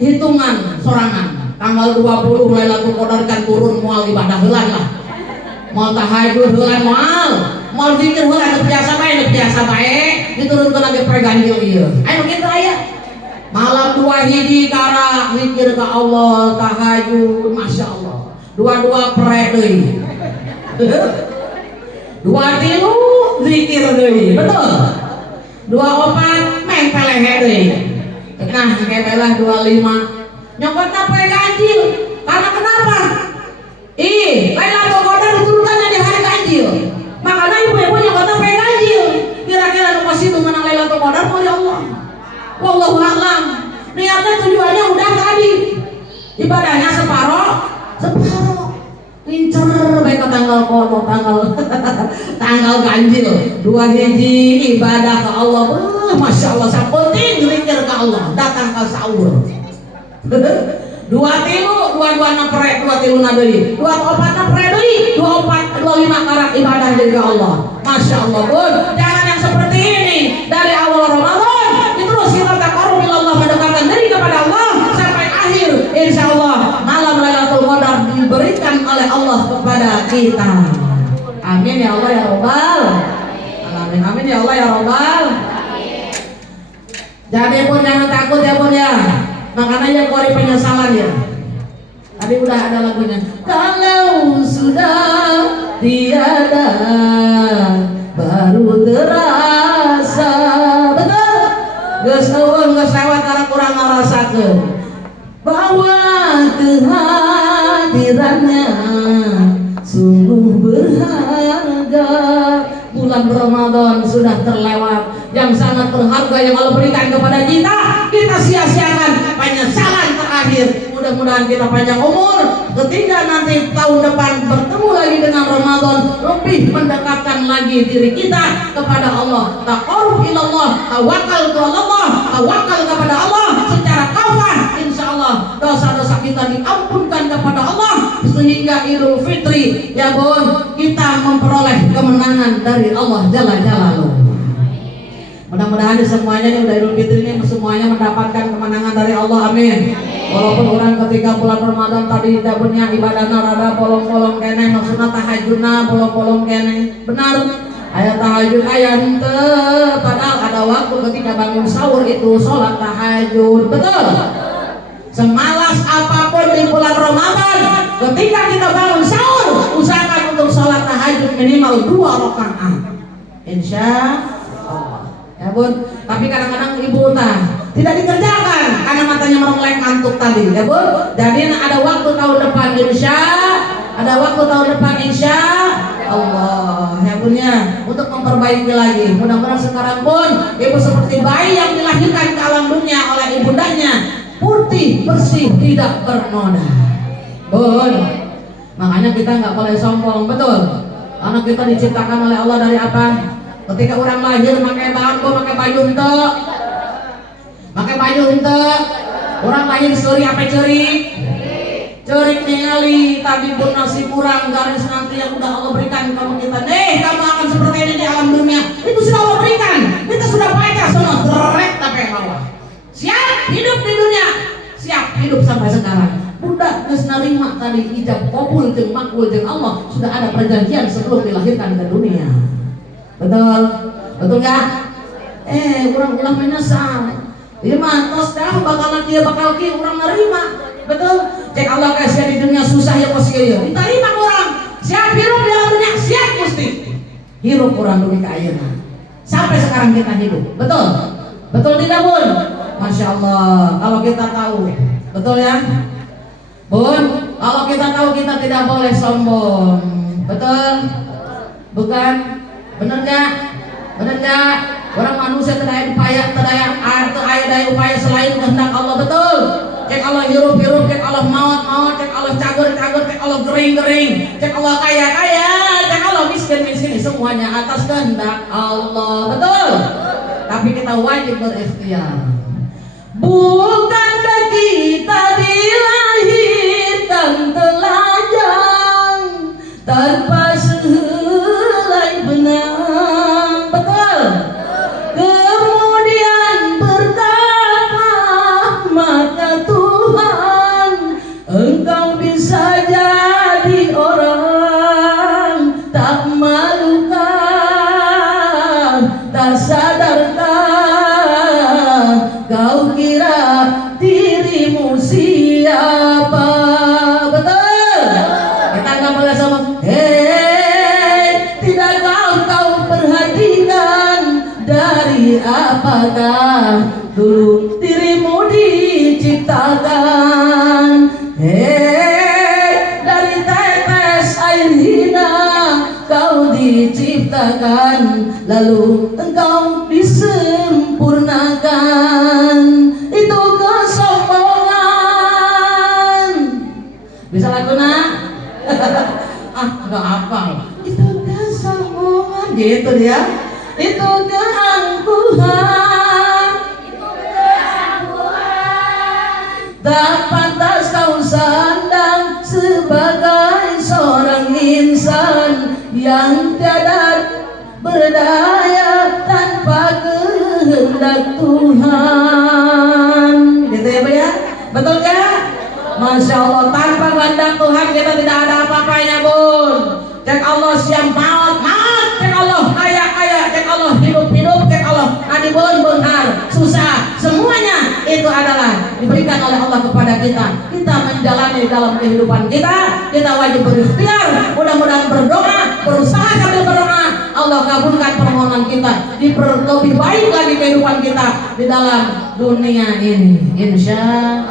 hitungan sorangan. Tanggal 20 Lailatul Qadar kan turun moal ibadah heulan lah. Moal tahajud heulan moal zikir heulan biasa bae, diturunkeun lagi perganjil ieu. Aya kitu aya. Malam 2 hiji kara zikir ke Allah, tahajud, Masya Allah. 2 pre deui. 2 tilu zikir deui. Betul. 24 main pelehe deui. Nah, kebelah 25 nyokotna poe ganjil. Karena kenapa? Lailatul Qadar diturunkannya di hari ganjil. Makanya ibu-ibu nyokotna poe ganjil. Kira-kira nu pasti menang Lailatul Qadar oleh Allah. Wallahu a'lam. Niatnya tujuannya udah tadi. Ibadahnya separoh. Pincer baik ke tanggal kono, tanggal ganjil 2 hiji ibadah ke Allah. Masya Allah, sapenting zikir ke Allah, datang ke sahur. 2 tilu, 22 pre, 2 tilu deui, 24 pre deui, 25 karat ibadah dari Allah. Masya Allah, bun, jangan yang seperti ini dari awal Ramadan terus kita taqarrub ila Allah, mendekatkan diri kepada Allah sampai akhir. Insya Allah malam Lailatul Qadar diberikan oleh Allah kepada kita. Amin ya Allah ya Rabbal alamin. Amin ya Allah ya Rabbal. Jadi pun jangan takut ya pun ya. Makanya yang kori penyesalan ya. Tadi udah ada lagunya. Kalau sudah tiada baru terasa. Betul. Geus eueung geus lewat karena kurang ngarasakeun bahwa kehadirannya sungguh berharga. Bulan Ramadan sudah terlewat, yang sangat berharga yang Allah berikan kepada kita. Kita sia-siakan, penyesalan terakhir. Mudah-mudahan kita panjang umur, ketika nanti tahun depan bertemu lagi dengan Ramadan, lebih mendekatkan lagi diri kita kepada Allah. Taqarrub ilallah, tawakal ke Allah, tawakal kepada Allah secara kafah. Insya Allah dosa-dosa kita diampunkan kepada Allah, sehingga Idul Fitri ya bun, kita memperoleh kemenangan dari Allah Jalla Jalaluhu. Mudah-mudahan semuanya ini udah Idul Fitri ini semuanya mendapatkan kemenangan dari Allah. Amin. Walaupun orang ketika bulan Ramadan tadi tidak punya ibadahnya rada bolong-bolong kene, maksudnya tahajudna bolong-bolong kene, benar. Ayat tahajud ayat ente, padahal ada waktu ketika bangun sahur itu sholat tahajud, betul? Semalas apapun di bulan Ramadan, ketika kita bangun sahur, usahakan untuk sholat tahajud minimal 2 rakaat. Insya Allah. Ya bun, tapi kadang-kadang ibu tidak dikerjakan karena matanya melek ngantuk tadi, ya bun. Jadi ada waktu tahun depan insya Allah, ya bun ya, untuk memperbaiki lagi. Mudah-mudahan sekarang pun ibu seperti bayi yang dilahirkan ke alam dunia oleh ibundanya, putih, bersih, tidak bernoda. Bun, makanya kita nggak boleh sombong, betul? Karena kita diciptakan oleh Allah dari apa? Ketika orang lahir pakai baju ente, orang lahir seri apa cerik ningali, tapi pun nasi kurang garis nanti yang udah Allah berikan kamu kita. Kamu akan seperti ini di alam dunia. Itu sudah Allah berikan. Kita sudah baca semua direct tapi bawah. Siap hidup di dunia, siap hidup sampai sekarang. Budak geus narima tadi ijab qabul jeung makbul jeung Allah, sudah ada perjanjian sebelum dilahirkan ke dunia. Betul? Betul enggak? Ulah menyesal. Ieu mah tos dah bakal kieu urang narima. Betul? Cek Allah kasih di dunia susah ya pos kieu. Diterima orang. Siap hidup di alam dunia, siap mesti. Hirup orang dunia ka ayeuna. Sampai sekarang kita hidup. Betul? Betul tidak, Bun? Masya Allah. Kalau kita tahu, betul ya? Bun, kalau kita tahu kita tidak boleh sombong. Betul? Bukan? Bener gak? Bener gak? Orang manusia tidak ada upaya selain kehendak Allah, betul? Cek Allah hirup, cek Allah maut, cek Allah cagur, cek Allah gering, cek Allah kaya, cek Allah miskin, semuanya atas kehendak Allah, betul? Tapi kita wajib berikhtiar. Bukankah kita dilahirkan telanjang tanpa sehelai benang, betul? Kemudian berkata maka Tuhan, engkau bisa jadi orang tak malukan, tak sadarkan kau kira dirimu siapa, betul? Kita nggak boleh sama, tidakkah kau perhatikan dari apakah dulu dirimu diciptakan? Dari tetes air hina kau diciptakan, lalu engkau disempurnakan. Itu kesombongan. Bisa lagu nak? Nggak hafal. Itu kesombongan, gitu dia. Itu keangkuhan. Tak pantas kau sandang sebagai seorang insan yang tiada berdaya tanpa kehendak Tuhan. Gitu ya, Bu ya? Betul ya? Masya Allah, tanpa kehendak Tuhan kita tidak ada apa-apanya, Bun. Cek Allah siang maut, cek Allah kaya, cek Allah hidup, cek Allah adi benar, susah, semuanya itu adalah diberikan oleh Allah kepada kita. Kita menjalani dalam kehidupan kita wajib berikhtiar, mudah-mudahan berdoa, berusaha sambil berdoa, Allah kabulkan permohonan kita, lebih baik lagi kehidupan kita di dalam dunia ini. Insya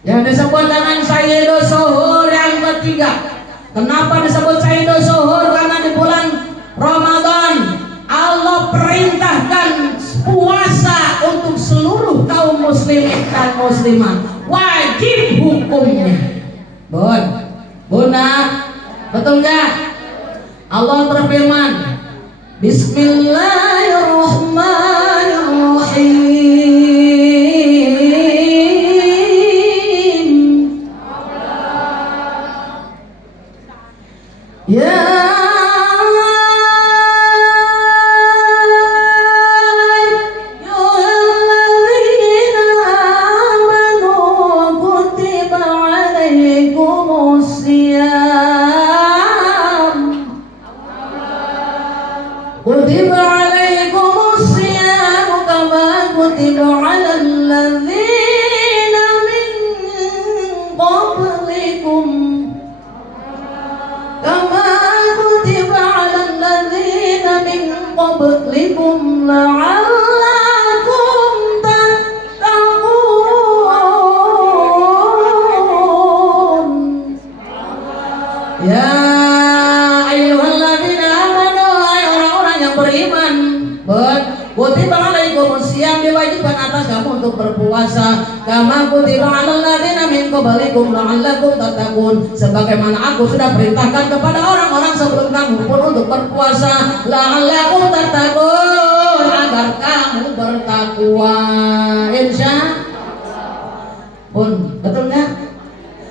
yang disebut dengan Sayyidul Suhur yang ketiga. Kenapa disebut Sayyidul Suhur? Karena di bulan Ramadan Allah perintahkan puasa untuk seluruh kaum muslimin dan muslimah, wajib hukumnya. Bunda, betul nggak? Allah berfirman, Bismillahirrahmanirrahim. Ya qablikum la'allakum tattaqun. Ya ayyuhalladzina amanu, hai orang-orang yang beriman, kutiba alaikumus syiyam, diwajibkan atas kamu untuk berpuasa, kama kutiba alal ladzina min qablikum la'allakum tattaqun, sebagaimana aku sudah perintahkan kepada orang-orang sebelum kamu pun untuk berpuasa, la'allakum tattaqun, agar kamu bertakwa. Insyaallah. Betul nggak?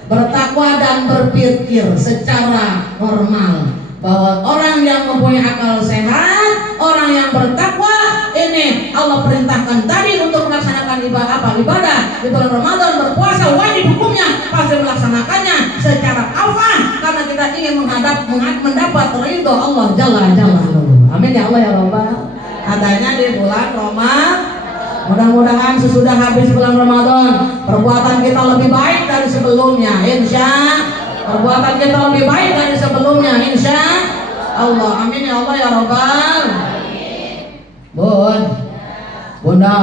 Bertakwa dan berpikir secara normal bahwa orang yang mempunyai akal sehat, orang yang bertakwa, ini Allah perintahkan tadi untuk melaksanakan ibadah di bulan Ramadan, berpuasa wajib hukumnya, pasti melaksanakannya secara kafah karena kita ingin mendapat ridho Allah Jalla Jalaluhu. Amin ya Allah ya Rabbal. Adanya di bulan Ramadan. Mudah-mudahan sesudah habis bulan Ramadan perbuatan kita lebih baik dari sebelumnya, perbuatan kita lebih baik dari sebelumnya, insya Allah. Amin ya Allah ya Rabbal. Bunda,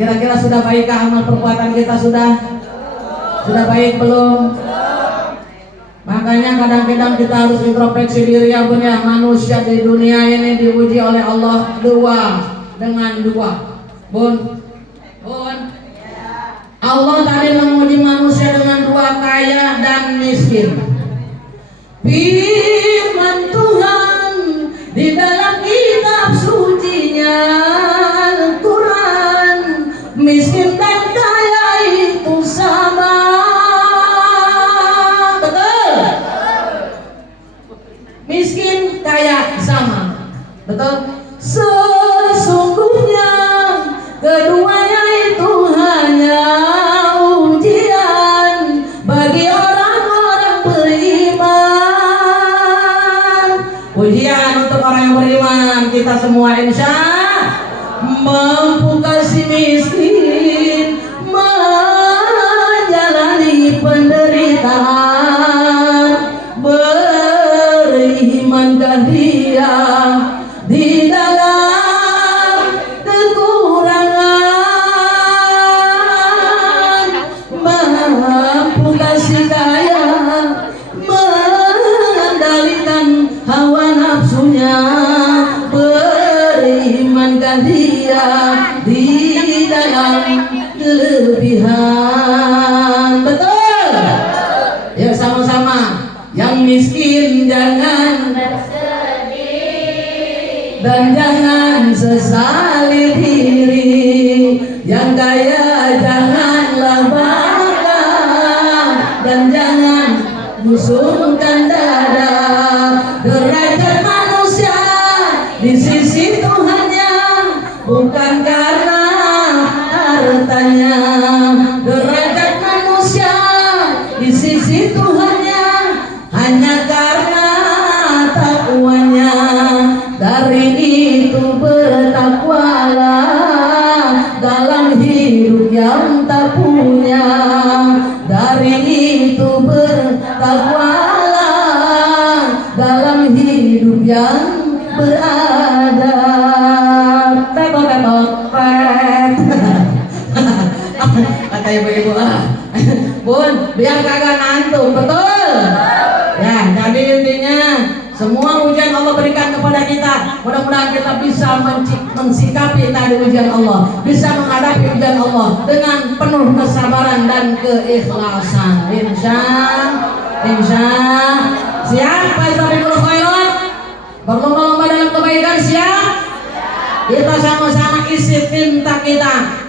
kira-kira sudah baikkah amal perbuatan kita? Sudah baik belum? Makanya kadang-kadang kita harus introspeksi diri ya Bun ya. Manusia di dunia ini diuji oleh Allah dengan dua. Bun, Allah tadi menguji manusia dengan dua, kaya dan miskin. Firman Tuhan di dalam kitab sucinya Al-Quran, miskin dan kaya itu sama. Betul? Miskin kaya sama. Betul? Sesungguhnya keduanya itu hanya ujian bagi orang-orang beriman. Ujian untuk orang yang beriman. Kita semua insya mampu kasih miskin menjalani penderitaan. Berimankah dia di dalam kekurangan, mampu kasih kaya mengendalikan hawa nafsunya. Berimankah dia di dalam kelebihan? Betul? Ya sama-sama. Yang miskin jangan dan jangan sesali diri, yang kaya janganlah bangga dan jangan busungkan dada. Derajat manusia di sisi Tuhannya bukan karena hartanya. Derajat manusia di sisi Tuhannya hanya karena takwanya. Dari itu bertakwalah dalam hidup yang tak punya. Dari itu bertakwalah dalam hidup yang beradab. Kata ibu-ibu, Bun, biar kagak ngantuk, betul? Ya, jadi intinya semua ujian Allah berikan kepada kita, mudah-mudahan kita bisa mensikapi tadi ujian Allah, bisa menghadapi ujian Allah dengan penuh kesabaran dan keikhlasan. Insya siap fastabiqul khairat, berlomba-lomba dalam kebaikan. Siap? Kita sama-sama isi tinta kita,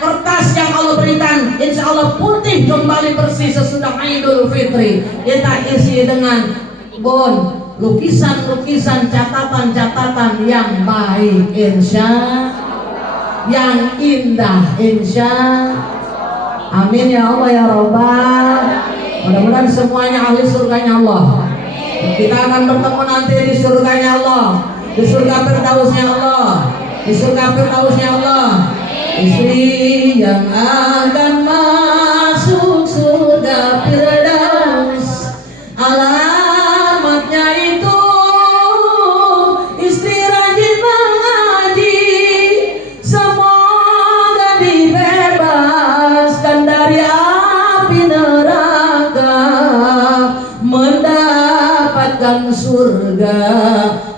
kertas yang Allah berikan, insya Allah putih kembali bersih sesudah Idul Fitri. Kita isi dengan lukisan-lukisan, catatan-catatan yang baik, insya, yang indah, insya. Amin ya Allah ya Rabbal. Mudah-mudahan semuanya ahli surganya Allah. Kita akan bertemu nanti di surganya Allah, di surga Firdausnya Allah, di surga Firdausnya Allah. Istri yang akan masuk surga Firdaus, alamatnya itu istri surga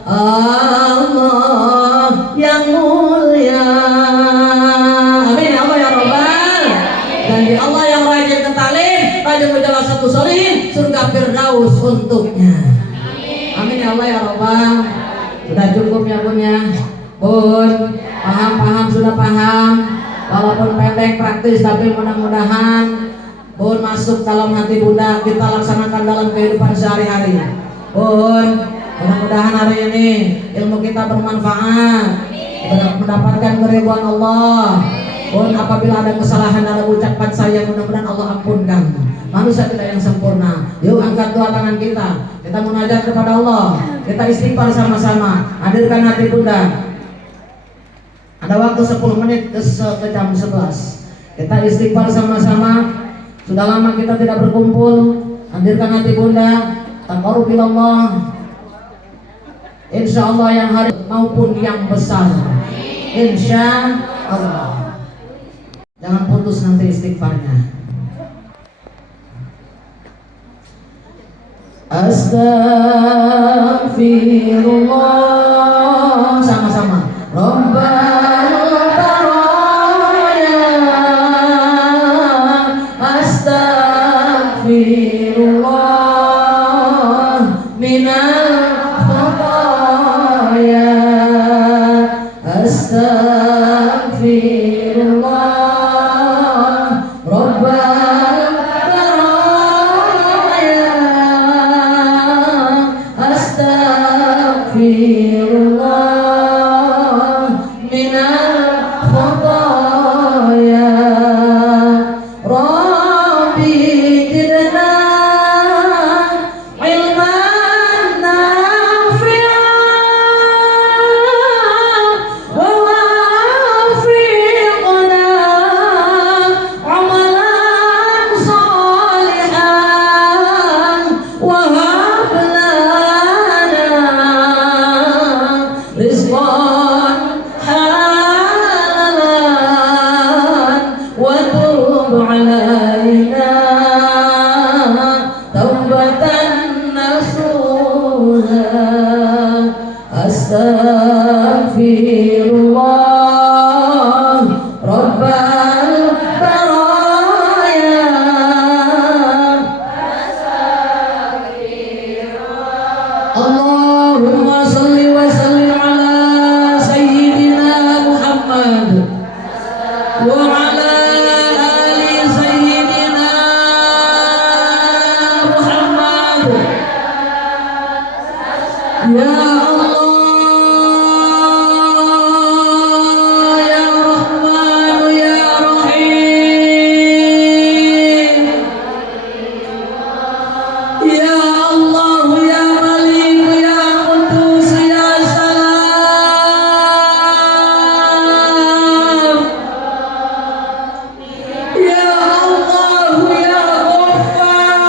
Allah yang mulia. Amin Allah ya Rabbal. Janji Allah yang rajin ke talim, rajin menjalankan satu solihin, surga Firdaus untuknya. Amin ya Allah ya Rabbal. Sudah cukup ya Bun ya. Bun, paham sudah paham. Walaupun pendek praktis tapi mudah-mudahan Bun masuk dalam hati Bunda, kita laksanakan dalam kehidupan sehari-hari. Bun, mudah-mudahan hari ini ilmu kita bermanfaat, mendapatkan keriduan Allah. Bun, apabila ada kesalahan dalam ucapan saya, mudah-mudahan Allah ampunkan. Manusia tidak yang sempurna. Yuk angkat dua tangan kita munajat kepada Allah, kita istighfar sama-sama. Hadirkan hati Bunda. Ada waktu 10 menit ke jam 11. Kita istighfar sama-sama. Sudah lama kita tidak berkumpul. Hadirkan hati Bunda. Taqarrub ilallah. Insya Allah yang hari maupun yang besar. Insya Allah. Jangan putus nanti istighfarnya. Astaghfirullah. Sama-sama. Rabbal baraya. Astaghfirullah minal khataya. Astaghfirullah Rabbal baraya. Astaghfirullah minal khataya. Rabbi zidna ilman nafi'an wa wafiqna amalan salihan wa hab lana rizqan halalan wa tub alaina taubatan nasuha. Astaghfirullah Rabbal baraya. Allahumma salli wa sallim ala sayyidina Muhammad wa ala ali sayyidina Muhammad. Ya Allah ya Rahman ya Rahim. Ya Allah ya Malik ya Qudus ya Salam. Ya Allah ya Ghaffar.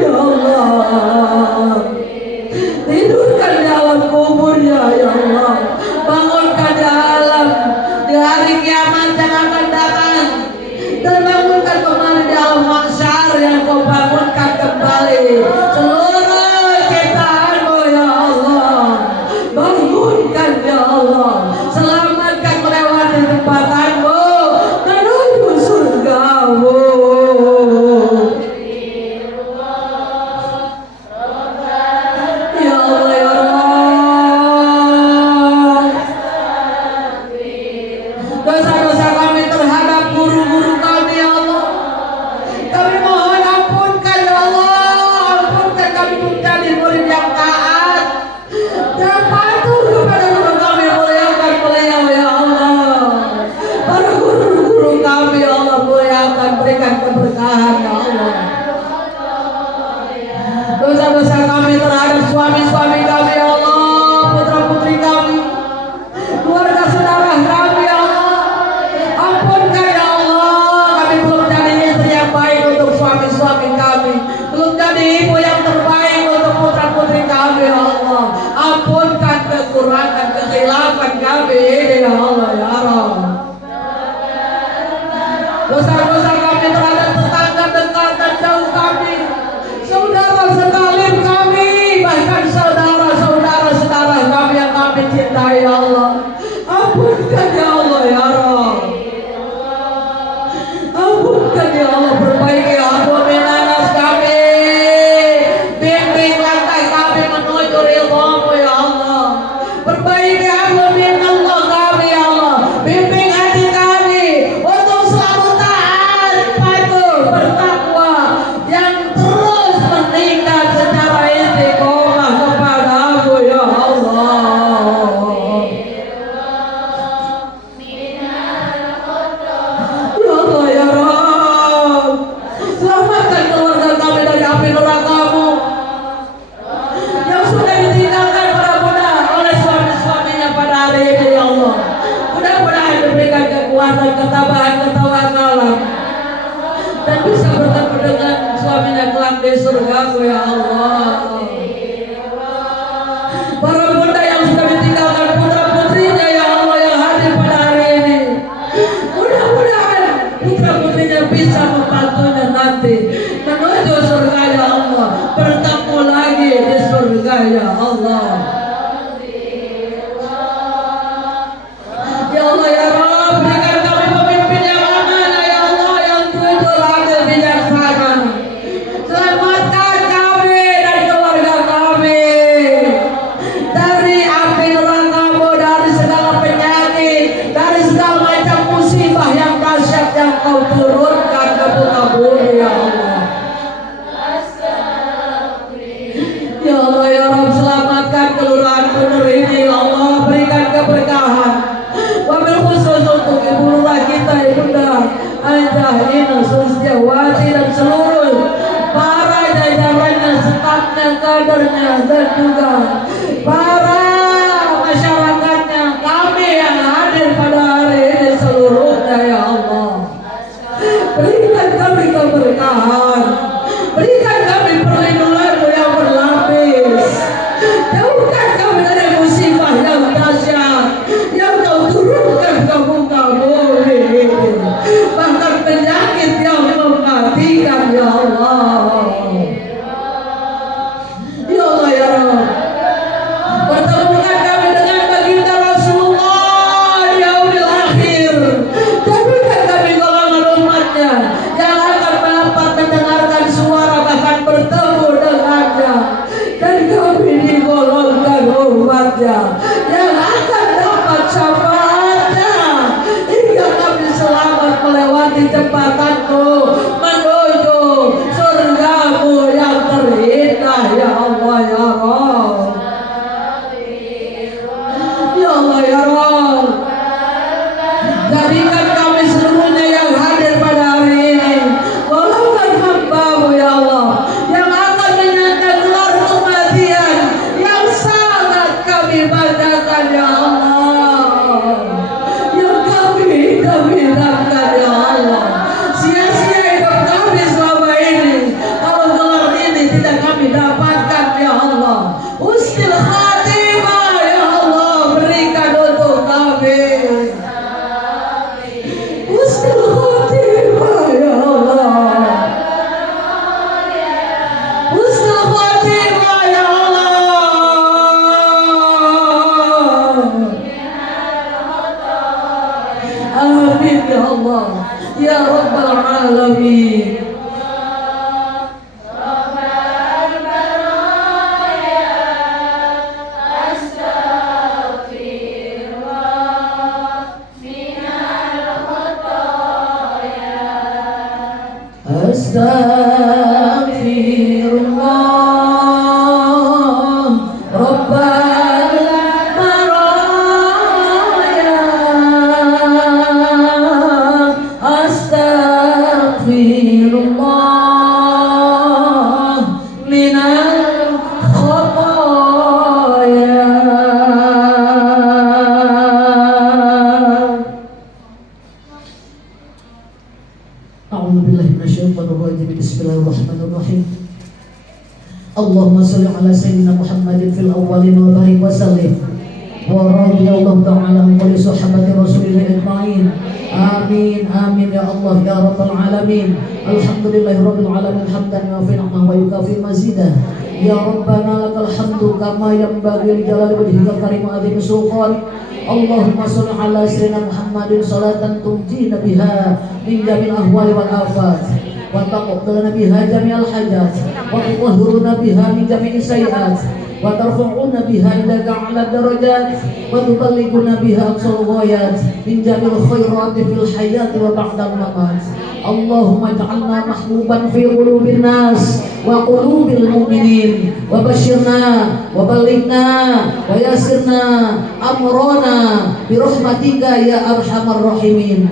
ya Allah. Tidurkan di alam kuburnya ya Allah. Bangunkan di alam di hari kiamat yang akan datang. Dan bangunkan kembali di alam mahsyar yang kau bangunkan kembali seluruh ciptaanmu ya Allah. Bangunkan ya Allah. Selamatkan melewati tempatanmu menuju surgamu. Ya Allah ya Allah. Dosa-dosa kami terhadap guru-guru kami ya Allah. Kami mohon ampunkan ya Allah. Ampunkan kami menjadi murid yang taat dan patuh kepada guru kami. Muliakan beliau ya Allah. Para guru-guru kami ya Allah, muliakan, berikan keberkahan ya Allah. Dosa-dosa kami terhadap suami-suami kami ya Allah, putra-putri kami, keluarga saudara kami ya Allah. Ampunkan ya Allah. Kami belum jadi istri yang baik untuk suami-suami kami, belum jadi ibu yang terbaik untuk putra-putri kami ya Allah. Ampunkan kekurangan, kesilapan kami ini ya Allah ya Rabb. Dosa-dosa kami terhadap tetangga dekat dan jauh kami, saudara sekalim kami, bahkan saudara-saudara kami yang kami cintai ya Allah. Ampunkan ya Allah ya Rabb. Ampunkan ya Allah. Perbaiki ahlul nanas kami, bimbing langkah kami menuju ridhamu ya Allah. Perbaiki ahlul Allah kami ya Allah. Bimbing hati kami untuk selalu taat, patuh, bertakwa, yang terus meningkat secara istiqomah kepadamu ya Allah. Ya Allah ya Rabb. Selamatkan keluarga kami dari api neraka-Mu yang sudah ditinggalkan para budak oleh suami-suaminya pada hari ini ya Allah. Mudah-mudahan diberikan kekuatan, ketabahan, ketawakalan, dan bisa bertemu dengan suaminya kelak di surga-Mu ya Allah. Para bunda yang sudah ditinggalkan putra-putrinya ya Allah yang hadir pada hari ini, mudah-mudahan putra-putrinya bisa membantunya nanti menuju surga ya Allah, bertemu lagi di surga ya Allah. Ya Allah ya Rabb, berikan kami pemimpin yang amanah ya Allah, yang jujur, adil, bijaksana. Selamatkan kami dan keluarga kami dari api neraka-Mu, dari segala penyakit, dari segala macam musibah yang dahsyat yang Kau turunkan ke muka bumi ya Allah. Ya Allah ya Rabb, selamatkan kelurahan Kunur ini ya Allah, berikan keberkahan. Wabil khusus untuk ibu lurah kita, Ibunda Aisyah Ina Sustiawati dan seluruh para jajarannya, stafnya, kadernya, dan juga para masyarakatnya, kami yang hadir pada hari ini seluruhnya ya Allah. Berikan kami keberkahan, berikan kami perlindungan-Mu yang berlapis. Jauhkan kami dari musibah yang dahsyat yang Kau turunkan ke muka bumi ini, bahkan penyakit yang mematikan ya Allah. Ya Allah ya Rabb, husnul khotimah ya Allah. Amin ya Allah ya Rabbal Alamin. Astaghfirullah Rabbal baraya. Astaghfirullah minal khotoya. A'udzubillahi minasyaitonir rajim. Bismillahirrahmanirrahim. Allahumma shalli ala sayyidina Muhammadin fil awwalin wa barik wa sallim wa radhiyallahu ta'ala an kulli sahabati Rasulillah ajma'in. Amin amin ya Allah ya rabbal alamin. Alhamdulillahi rabbil alamin hamdan yuwafi ni'amahu wa yukafi mazidah. Ya Rabbana lakal hamdu kama yanbaghi li jalali wajhikal karim wa azimi sultanik. Allahumma shalli ala sayyidina Muhammadin salatan tunjina biha min jamil ahwali wal afat wa taqabbal biha jami'al hajat wa tutahhiruna biha min jami'is sayyi'at wa tarfa'una biha ilaka 'ala darajat wa tuballighuna biha aqsal ghayat min jamil khairati fil hayati wa ba'dal mamat. Allahumma ij'alna mahbuban fi qulubin nas wa qulubil mu'minin wa basyirna wa balighna wa yassirna amrana bi rahmatika ya arhamar rahimin.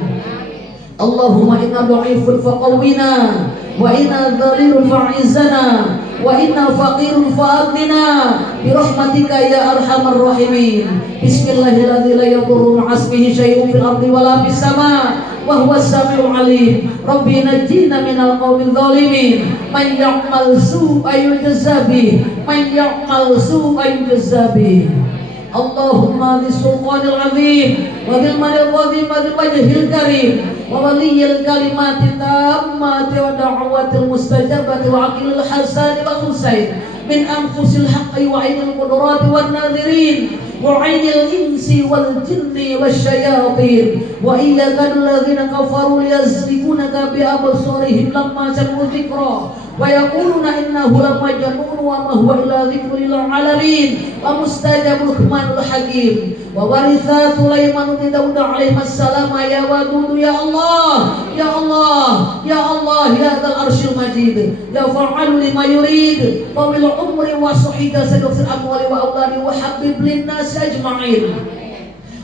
Allahumma inna dha'ifun faqawwina wa inna dhalilun fa'izzana wa inna faqirun fa'aghnina bi rahmatika ya arhamar rahimin. Bismillahirrahmanirrahim. La yadurru ma'asmihi syai'un fil ardi wala fis sama' wa huwas sami'ul 'alim. Rabbi najjina minal qaumil zalimin. Man ya'mal su'an yujza bih, man ya'mal su'an yujza bih. Allahumma bisultanil azim wa bil manil qadhim wa bil wajhil karim wa waliyil kalimati tammati wa da'watil mustajabati wa aqilil hasan wa husain min anfusil haqqi wa ainil qudrati wan nadhirin wa ainil insi wal jinni wasyayatin wa iyyaka alladhina kafaru liyazlikunaka bi absarihim lamma sami'u dzikra wa yaquluna innahu lamajnun wa ma huwa illa dzikrun lil alamin wa mustajabul rahmanul hakim wa waritha Sulaiman bin Daud alaihi assalam. Ya wadud ya Allah ya Allah ya Allah ya dzal arsyil majid ya fa'alu lima yurid wa bil umri wa sahida sadaqil amwali wa auladi wa habib lin nas ajma'in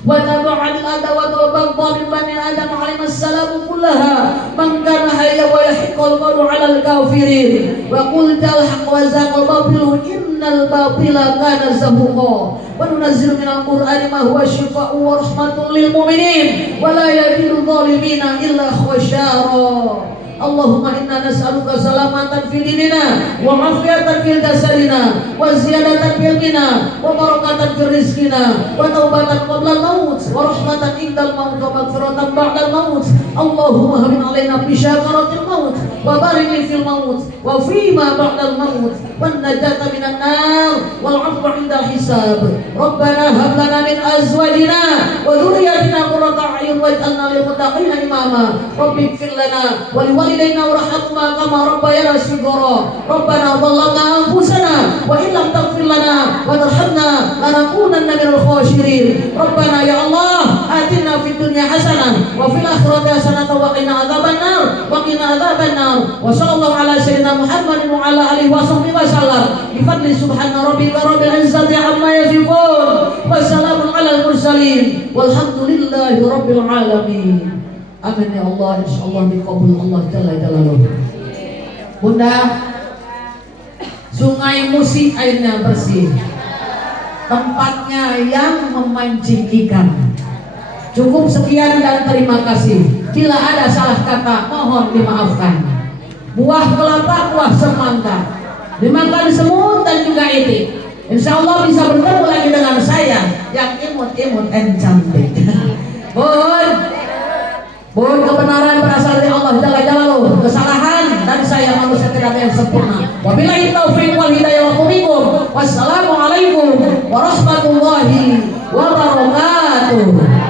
wa tabi'al adawat wa baghdad bani adam alaihi assalam kullaha man kana hayya wa yahiqqul qawlu 'alal kafirin wa qul tal haqq wa zaqal batil innal batila kana zahuqa wa nunazzilu minal qur'ani ma huwa shifaa'un wa rahmatun lil mu'minin wa la yazidu dhalimina illa khashara. Allahumma inna nas'aluka salamatan fi dinina wa afiyatan fil jasadina wa ziyadatan fil ghina wa barakatan fil rizqina wa taubatan qabla al-maut wa rahmatan indal maut wa maghfiratan ba'dal maut. Allahumma hamin alaina bi syakaratil maut wa barik fil maut wa fima ba'dal maut wan najata minan nar wal 'afwa 'inda hisab. Rabbana hab lana min azwajina wa dhurriyyatina qurrata a'yun waj'alna lil muttaqina imama. Rabbi ighfir lana wa liwalidayna warhamhuma kama rabbayana shighara. Rabbana dhallamna anfusana wa in lam taghfir lana wa tarhamna lanakunanna minal khasirin. Rabbana ya Allah atina fid dunya hasanah wa fil akhirati hasanah wa qina adzabannar wa qina adzabannar. Wa sallallahu ala sayyidina Muhammadin wa ala alihi wa sahbihi wa sallam. Bi fadli subhana rabbika rabbil izzati amma yasifun wa salamun alal mursalin walhamdulillahi rabbil alamin. Amin ya Allah, insyaallah dikabul Allah jalla jalaluhu. Bunda, Sungai Musi airnya bersih, tempatnya yang memancing ikan. Cukup sekian dan terima kasih. Bila ada salah kata mohon dimaafkan. Buah kelapa, buah semangka dimakan semut dan juga itik. Insyaallah bisa bertemu lagi dengan saya yang imut-imut dan cantik. Bun, kebenaran berasal dari Allah Jalla Jalaluhu. Kesalahan dan saya manusia tidak ada yang sempurna. Wabillahi taufiq wal hidayah wa bikum. Wassalamualaikum warahmatullahi wabarakatuh.